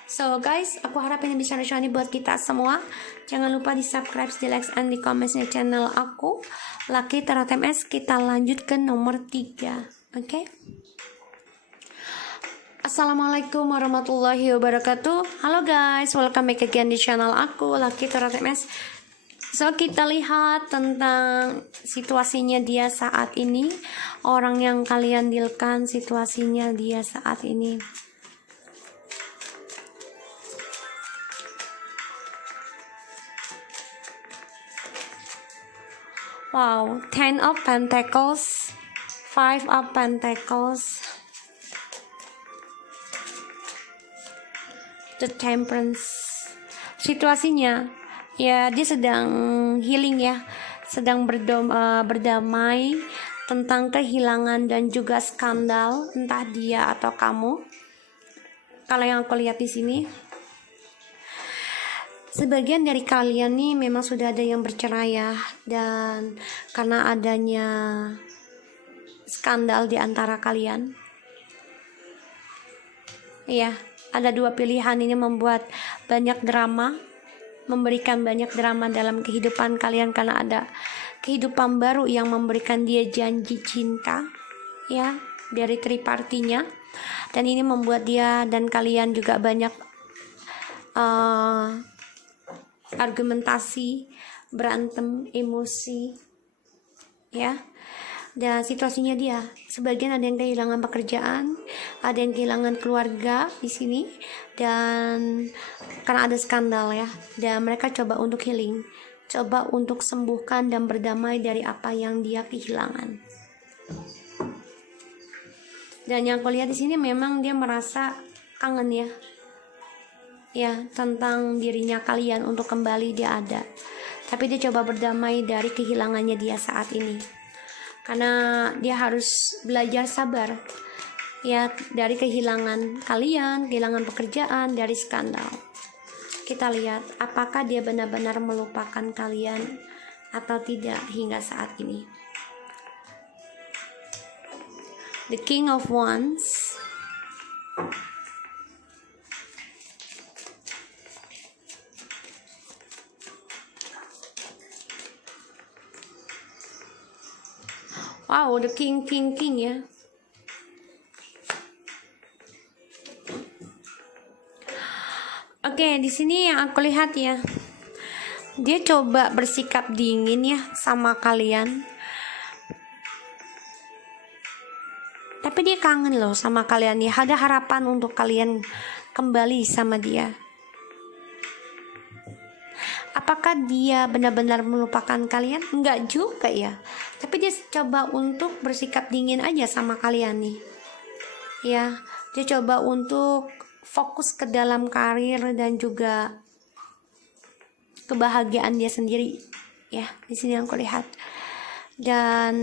So guys, aku harap ini bisa resonate buat kita semua. Jangan lupa di subscribe, di like, and di comment channel aku, Lucky Tarot MS. Kita lanjut ke nomor 3. Oke? Assalamualaikum warahmatullahi wabarakatuh. Halo guys, welcome back again di channel aku, Lucky Tarot MS. So kita lihat tentang situasinya dia saat ini, orang yang kalian dealkan situasinya dia saat ini. Wow, 10 of Pentacles, 5 of Pentacles, The Temperance. Situasinya ya dia sedang healing ya, sedang berdamai tentang kehilangan dan juga skandal, entah dia atau kamu. Kalau yang aku lihat di sini, sebagian dari kalian nih memang sudah ada yang bercerai ya, dan karena adanya skandal di antara kalian, iya, ada dua pilihan. Ini membuat banyak drama, memberikan banyak drama dalam kehidupan kalian karena ada kehidupan baru yang memberikan dia janji cinta ya dari tripartinya, dan ini membuat dia dan kalian juga banyak argumentasi, berantem, emosi ya. Dan situasinya dia, sebagian ada yang kehilangan pekerjaan, ada yang kehilangan keluarga di sini, dan karena ada skandal ya, dan mereka coba untuk healing, coba untuk sembuhkan dan berdamai dari apa yang dia kehilangan. Dan yang aku lihat di sini memang dia merasa kangen ya tentang dirinya kalian untuk kembali dia ada, tapi dia coba berdamai dari kehilangannya dia saat ini. Karena dia harus belajar sabar ya dari kehilangan kalian, kehilangan pekerjaan, dari skandal. Kita lihat apakah dia benar-benar melupakan kalian atau tidak hingga saat ini. The King of Wands, wow, the king ya. Oke, di sini yang aku lihat ya, dia coba bersikap dingin ya sama kalian, tapi dia kangen loh sama kalian ya. Ada harapan untuk kalian kembali sama dia. Apakah dia benar-benar melupakan kalian? Enggak juga ya. Tapi dia coba untuk bersikap dingin aja sama kalian nih. Ya, dia coba untuk fokus ke dalam karir dan juga kebahagiaan dia sendiri. Ya, di sini yang aku lihat. Dan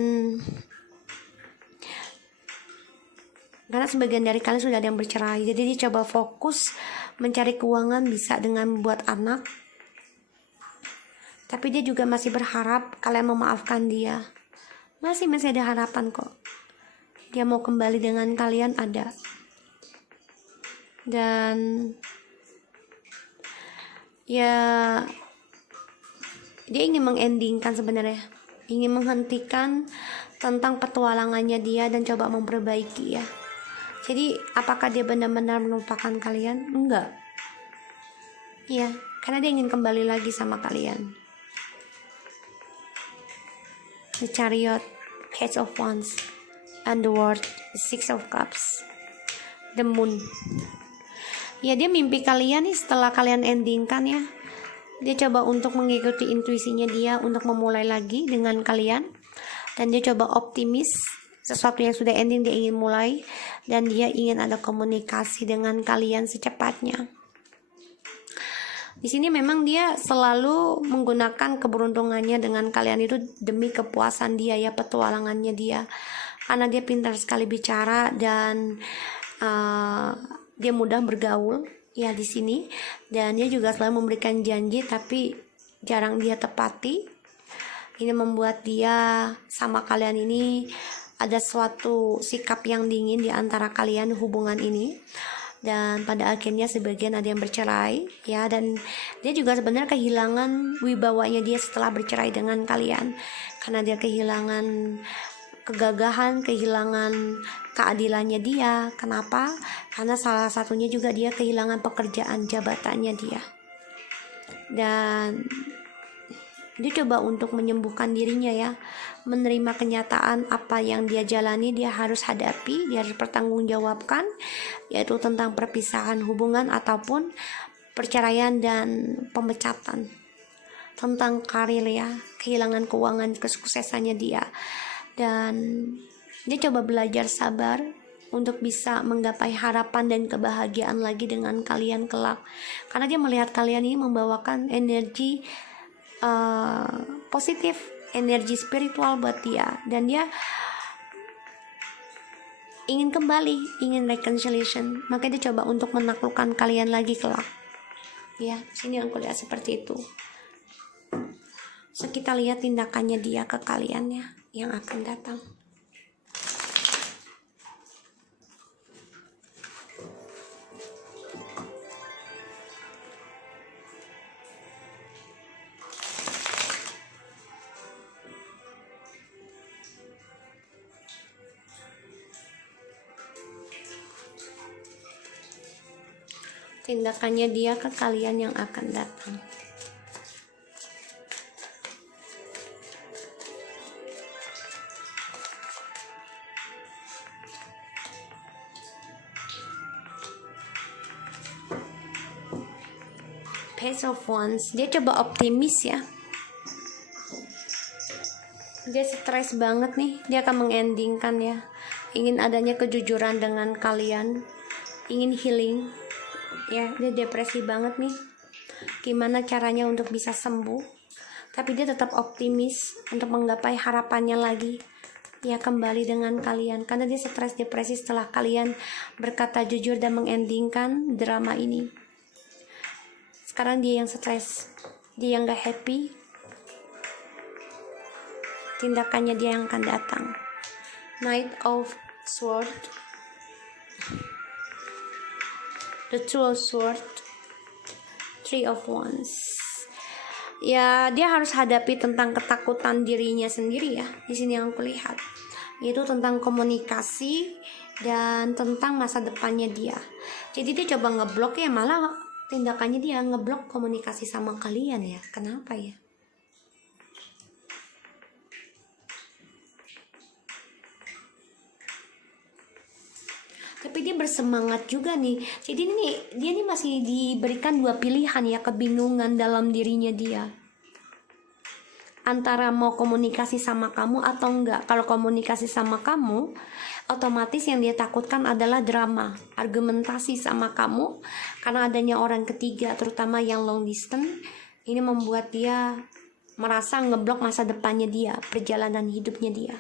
karena sebagian dari kalian sudah ada yang bercerai, jadi dia coba fokus mencari keuangan, bisa dengan membuat anak. Tapi dia juga masih berharap kalian memaafkan dia. Masih ada harapan kok. Dia mau kembali dengan kalian, ada. Dan ya dia ingin mengendingkan sebenarnya, ingin menghentikan tentang petualangannya dia dan coba memperbaiki ya. Jadi apakah dia benar-benar melupakan kalian? Enggak. Ya, karena dia ingin kembali lagi sama kalian. The Chariot, Page of Wands, and the World, Six of Cups, the Moon. Ya, dia mimpi kalian nih setelah kalian endingkan ya. Dia coba untuk mengikuti intuisinya dia untuk memulai lagi dengan kalian, dan dia coba optimis. Sesuatu yang sudah ending dia ingin mulai, dan dia ingin ada komunikasi dengan kalian secepatnya. Di sini memang dia selalu menggunakan keberuntungannya dengan kalian itu demi kepuasan dia ya, petualangannya dia. Karena dia pintar sekali bicara dan dia mudah bergaul ya di sini, dan dia juga selalu memberikan janji tapi jarang dia tepati. Ini membuat dia sama kalian ini ada suatu sikap yang dingin di antara kalian hubungan ini. Dan pada akhirnya sebagian ada yang bercerai ya, dan dia juga sebenarnya kehilangan wibawanya dia setelah bercerai dengan kalian, karena dia kehilangan kegagahan, kehilangan keadilannya dia. Kenapa? Karena salah satunya juga dia kehilangan pekerjaan jabatannya dia, dan dia coba untuk menyembuhkan dirinya ya, menerima kenyataan apa yang dia jalani, dia harus hadapi, dia harus pertanggungjawabkan, yaitu tentang perpisahan hubungan ataupun perceraian dan pemecatan, tentang karir ya, kehilangan keuangan, kesuksesannya dia. Dan dia coba belajar sabar untuk bisa menggapai harapan dan kebahagiaan lagi dengan kalian kelak, karena dia melihat kalian ini membawakan energi positif, energi spiritual buat dia, dan dia ingin kembali, ingin reconciliation. Maka dia coba untuk menaklukkan kalian lagi kelak ya. Sini aku lihat seperti itu. So kita lihat tindakannya dia ke kalian ya yang akan datang. Tindakannya dia ke kalian yang akan datang. Page of Wands, dia coba optimis ya. Dia stres banget nih, dia akan mengendingkan ya. Ingin adanya kejujuran dengan kalian, ingin healing. Ya, dia depresi banget nih. Gimana caranya untuk bisa sembuh? Tapi dia tetap optimis untuk menggapai harapannya lagi. Ya, kembali dengan kalian. Karena dia stres depresi setelah kalian berkata jujur dan mengendingkan drama ini. Sekarang dia yang stres, dia yang gak happy. Tindakannya dia yang akan datang. Knight of Sword, the Two of Sword, Three of Wands. Ya, dia harus hadapi tentang ketakutan dirinya sendiri ya. Di sini yang aku lihat, yaitu tentang komunikasi dan tentang masa depannya dia. Jadi dia coba ngeblok ya, malah tindakannya dia ngeblok komunikasi sama kalian ya. Kenapa ya? Tapi dia bersemangat juga nih. Jadi dia nih masih diberikan dua pilihan ya, kebingungan dalam dirinya dia. Antara mau komunikasi sama kamu atau enggak. Kalau komunikasi sama kamu, otomatis yang dia takutkan adalah drama, argumentasi sama kamu, karena adanya orang ketiga, terutama yang long distance. Ini membuat dia merasa ngeblok masa depannya dia, perjalanan hidupnya dia.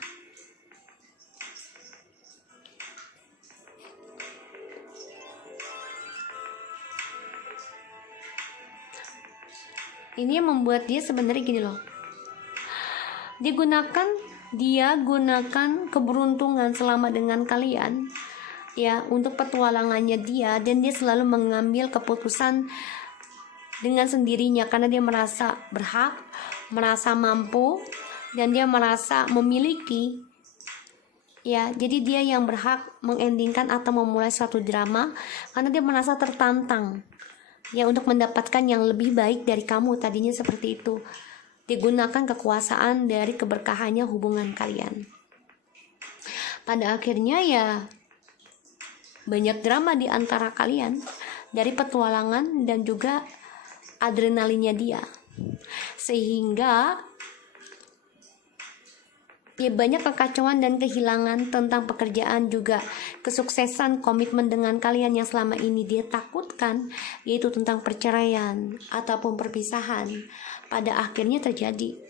Ini yang membuat dia sebenarnya gini loh. Dia gunakan keberuntungan selama dengan kalian ya untuk petualangannya dia, dan dia selalu mengambil keputusan dengan sendirinya karena dia merasa berhak, merasa mampu, dan dia merasa memiliki ya. Jadi dia yang berhak mengendingkan atau memulai suatu drama karena dia merasa tertantang ya untuk mendapatkan yang lebih baik dari kamu. Tadinya seperti itu. Digunakan kekuasaan dari keberkahannya hubungan kalian. Pada akhirnya ya banyak drama di antara kalian dari petualangan dan juga adrenalinnya dia. Sehingga Ya, banyak kekacauan dan kehilangan tentang pekerjaan, juga kesuksesan komitmen dengan kalian yang selama ini dia takutkan, yaitu tentang perceraian ataupun perpisahan, pada akhirnya terjadi.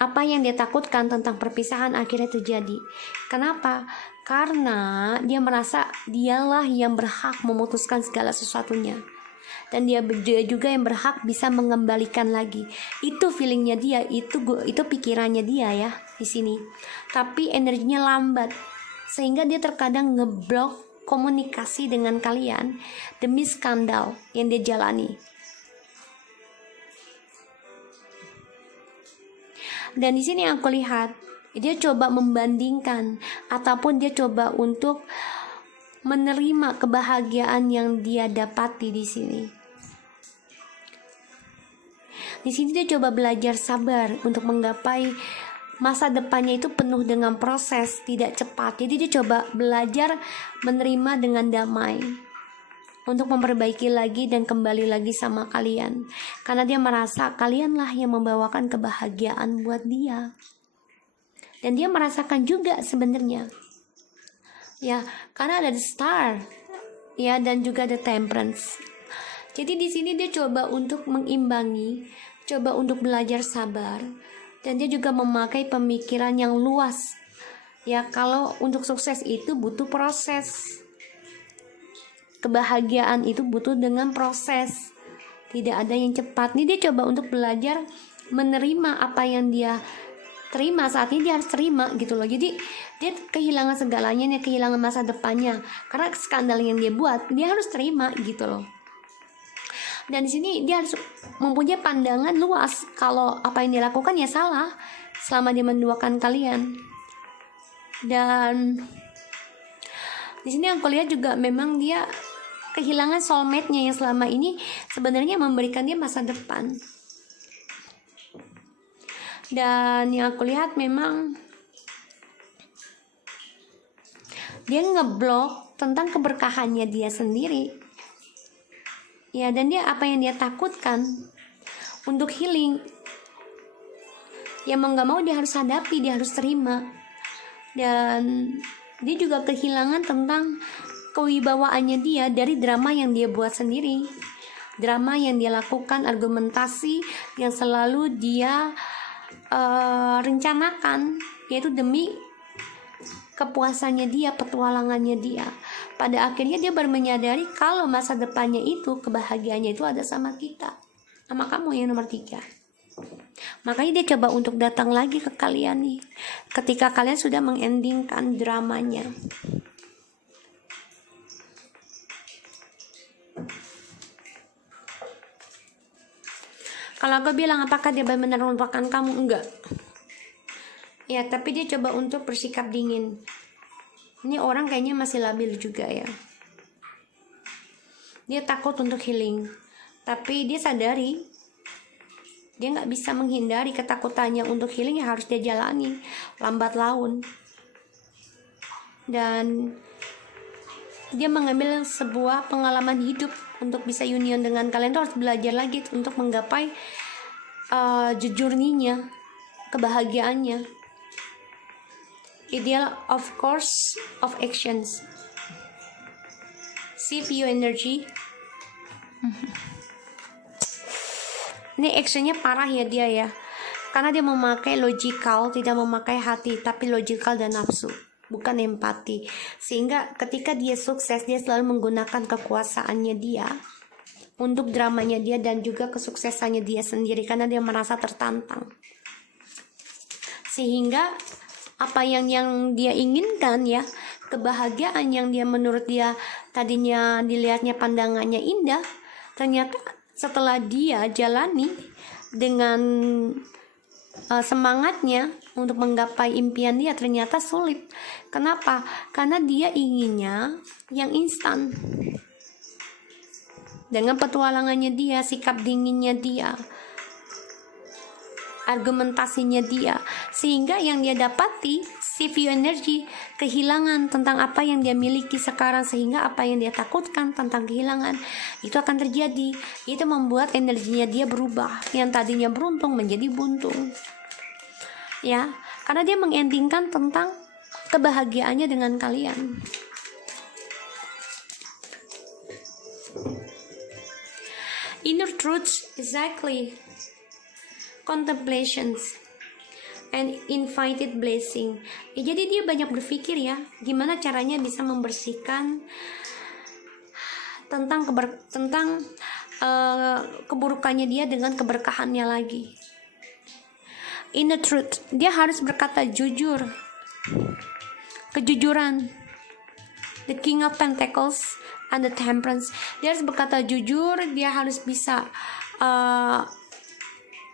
Apa yang dia takutkan tentang perpisahan akhirnya terjadi. Kenapa? Karena dia merasa dialah yang berhak memutuskan segala sesuatunya, dan dia juga yang berhak bisa mengembalikan lagi. Itu feelingnya dia, itu pikirannya dia ya di sini. Tapi energinya lambat, sehingga dia terkadang ngeblok komunikasi dengan kalian demi skandal yang dia jalani. Dan di sini aku lihat dia coba membandingkan ataupun dia coba untuk menerima kebahagiaan yang dia dapati di sini. Di sini dia coba belajar sabar untuk menggapai masa depannya itu penuh dengan proses, tidak cepat. Jadi dia coba belajar menerima dengan damai untuk memperbaiki lagi dan kembali lagi sama kalian, karena dia merasa kalianlah yang membawakan kebahagiaan buat dia. Dan dia merasakan juga sebenarnya ya, karena ada the star ya, dan juga the temperance. Jadi di sini dia coba untuk mengimbangi, coba untuk belajar sabar, dan dia juga memakai pemikiran yang luas ya. Kalau untuk sukses itu butuh proses, kebahagiaan itu butuh dengan proses, tidak ada yang cepat. Ini dia coba untuk belajar menerima apa yang dia terima saat ini, dia harus terima gitu loh. Jadi dia kehilangan segalanya, dia kehilangan masa depannya karena skandal yang dia buat, dia harus terima gitu loh. Dan di sini dia harus mempunyai pandangan luas kalau apa yang dia lakukan ya salah selama dia menduakan kalian. Dan di sini aku lihat juga memang dia kehilangan soulmate-nya yang selama ini sebenarnya memberikan dia masa depan. Dan yang aku lihat memang dia ngeblok tentang keberkahannya dia sendiri ya, dan dia apa yang dia takutkan untuk healing ya, mau gak mau dia harus hadapi, dia harus terima. Dan dia juga kehilangan tentang kewibawaannya dia dari drama yang dia buat sendiri, drama yang dia lakukan, argumentasi yang selalu dia rencanakan, yaitu demi kepuasannya dia, petualangannya dia. Pada akhirnya dia baru menyadari kalau masa depannya itu, kebahagiaannya itu ada sama kita, sama kamu yang nomor 3. Makanya dia coba untuk datang lagi ke kalian nih, ketika kalian sudah mengendingkan dramanya. Kalau aku bilang apakah dia benar-benar melupakan kamu? Enggak ya, tapi dia coba untuk bersikap dingin. Ini orang kayaknya masih labil juga ya, dia takut untuk healing, tapi dia sadari dia nggak bisa menghindari ketakutannya untuk healing, yang harus dia jalani lambat laun. Dan dia mengambil sebuah pengalaman hidup untuk bisa union dengan kalian. Tuh harus belajar lagi untuk menggapai jujurnya, kebahagiaannya. Ideal of course of actions. CPU energy. Ini actionnya parah ya dia ya, karena dia memakai logical, tidak memakai hati, tapi logical dan nafsu, bukan empati. Sehingga ketika dia sukses, dia selalu menggunakan kekuasaannya dia untuk dramanya dia dan juga kesuksesannya dia sendiri, karena dia merasa tertantang. Sehingga apa yang dia inginkan ya, kebahagiaan yang dia menurut dia tadinya dilihatnya pandangannya indah, ternyata setelah dia jalani dengan semangatnya untuk menggapai impian dia, ternyata sulit. Kenapa? Karena dia inginnya yang instan. Dengan petualangannya dia, sikap dinginnya dia, argumentasinya dia, sehingga yang dia dapati CV energy, kehilangan tentang apa yang dia miliki sekarang, sehingga apa yang dia takutkan tentang kehilangan itu akan terjadi. Itu membuat energinya dia berubah, yang tadinya beruntung menjadi buntung. ya, karena dia mengendingkan tentang kebahagiaannya dengan kalian. Inner truth, exactly. Contemplations and invited blessing. Ya, jadi dia banyak berpikir ya, gimana caranya bisa membersihkan tentang keburukannya dia dengan keberkahannya lagi. Inner truth, dia harus berkata jujur, kejujuran. The King of Pentacles and the Temperance, dia harus berkata jujur, dia harus bisa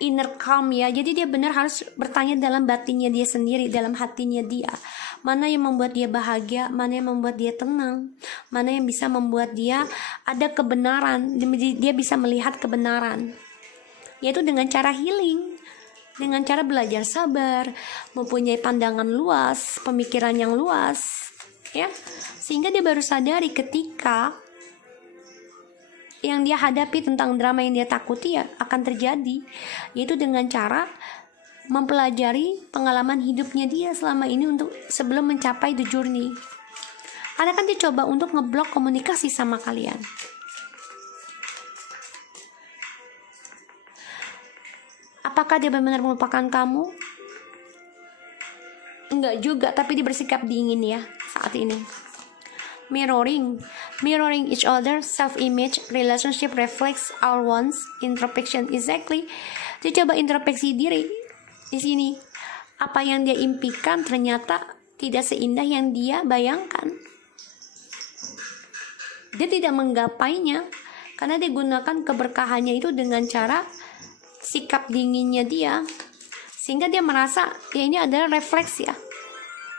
inner calm ya. Jadi dia benar harus bertanya dalam batinnya dia sendiri, dalam hatinya dia, mana yang membuat dia bahagia, mana yang membuat dia tenang, mana yang bisa membuat dia ada kebenaran, dia bisa melihat kebenaran, yaitu dengan cara healing, dengan cara belajar sabar, mempunyai pandangan luas, pemikiran yang luas ya, sehingga dia baru sadari ketika yang dia hadapi tentang drama yang dia takuti ya akan terjadi, yaitu dengan cara mempelajari pengalaman hidupnya dia selama ini untuk sebelum mencapai the journey. Karena kan dia coba untuk ngeblok komunikasi sama kalian. Apakah dia benar-benar melupakan kamu? Enggak juga, tapi dia bersikap dingin ya saat ini. Mirroring each other, self-image, relationship reflects our wants, introspection, exactly. Dia coba introspeksi diri di sini. Apa yang dia impikan ternyata tidak seindah yang dia bayangkan. Dia tidak menggapainya karena dia gunakan keberkahannya itu dengan cara sikap dinginnya dia, sehingga dia merasa ya ini adalah refleks ya.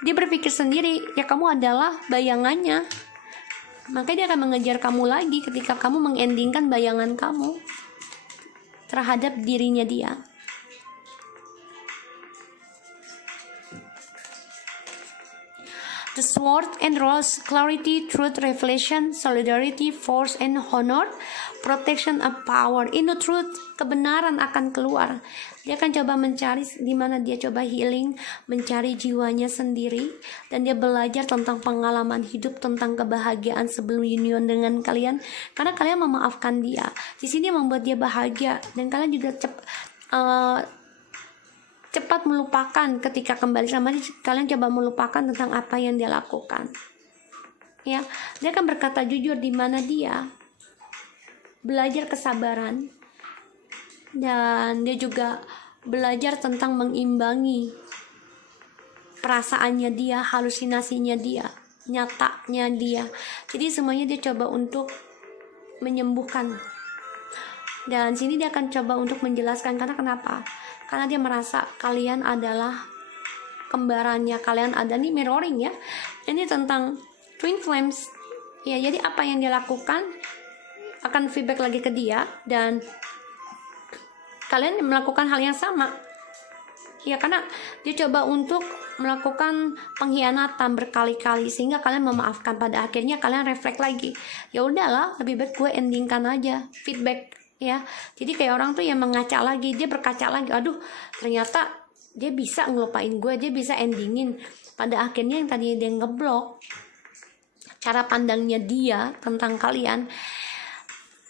Dia berpikir sendiri, ya kamu adalah bayangannya. Maka dia akan mengejar kamu lagi ketika kamu mengendingkan bayangan kamu terhadap dirinya dia. The sword and rose, clarity, truth, revelation, solidarity, force and honor, protection of power. Inner truth, kebenaran akan keluar. Dia akan coba mencari di mana dia coba healing, mencari jiwanya sendiri, dan dia belajar tentang pengalaman hidup, tentang kebahagiaan sebelum union dengan kalian. Karena kalian memaafkan dia. Di sini membuat dia bahagia, dan kalian juga cepat melupakan ketika kembali sama dia. Kalian coba melupakan tentang apa yang dia lakukan. Ya, dia akan berkata jujur di mana dia belajar kesabaran, dan dia juga belajar tentang mengimbangi perasaannya dia, halusinasinya dia, nyatanya dia. Jadi semuanya dia coba untuk menyembuhkan. Dan sini dia akan coba untuk menjelaskan karena kenapa? Karena dia merasa kalian adalah kembarannya, kalian ada nih mirroring ya. Ini tentang twin flames. Ya, jadi apa yang dia lakukan akan feedback lagi ke dia, dan kalian melakukan hal yang sama. Ya, karena dia coba untuk melakukan pengkhianatan berkali-kali sehingga kalian memaafkan. Pada akhirnya kalian refleks lagi. Ya udahlah, lebih baik gue endingkan aja, feedback ya. Jadi kayak orang tuh yang mengaca lagi, dia berkaca lagi, aduh ternyata dia bisa ngelupain gue, dia bisa endingin. Pada akhirnya yang tadinya dia ngeblok cara pandangnya dia tentang kalian,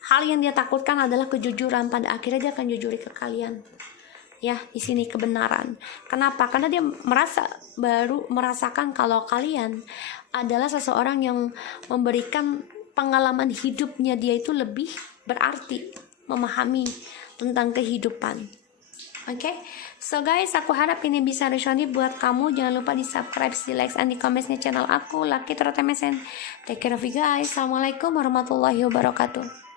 hal yang dia takutkan adalah kejujuran. Pada akhirnya dia akan jujuri ke kalian ya. Di sini kebenaran. Kenapa? Karena dia baru merasakan kalau kalian adalah seseorang yang memberikan pengalaman hidupnya dia itu lebih berarti, memahami tentang kehidupan. Oke, so guys, aku harap ini bisa resonate buat kamu. Jangan lupa di subscribe, di like, and di comment channel aku, Lucky Tarot MSN. Take care of you guys. Assalamualaikum warahmatullahi wabarakatuh.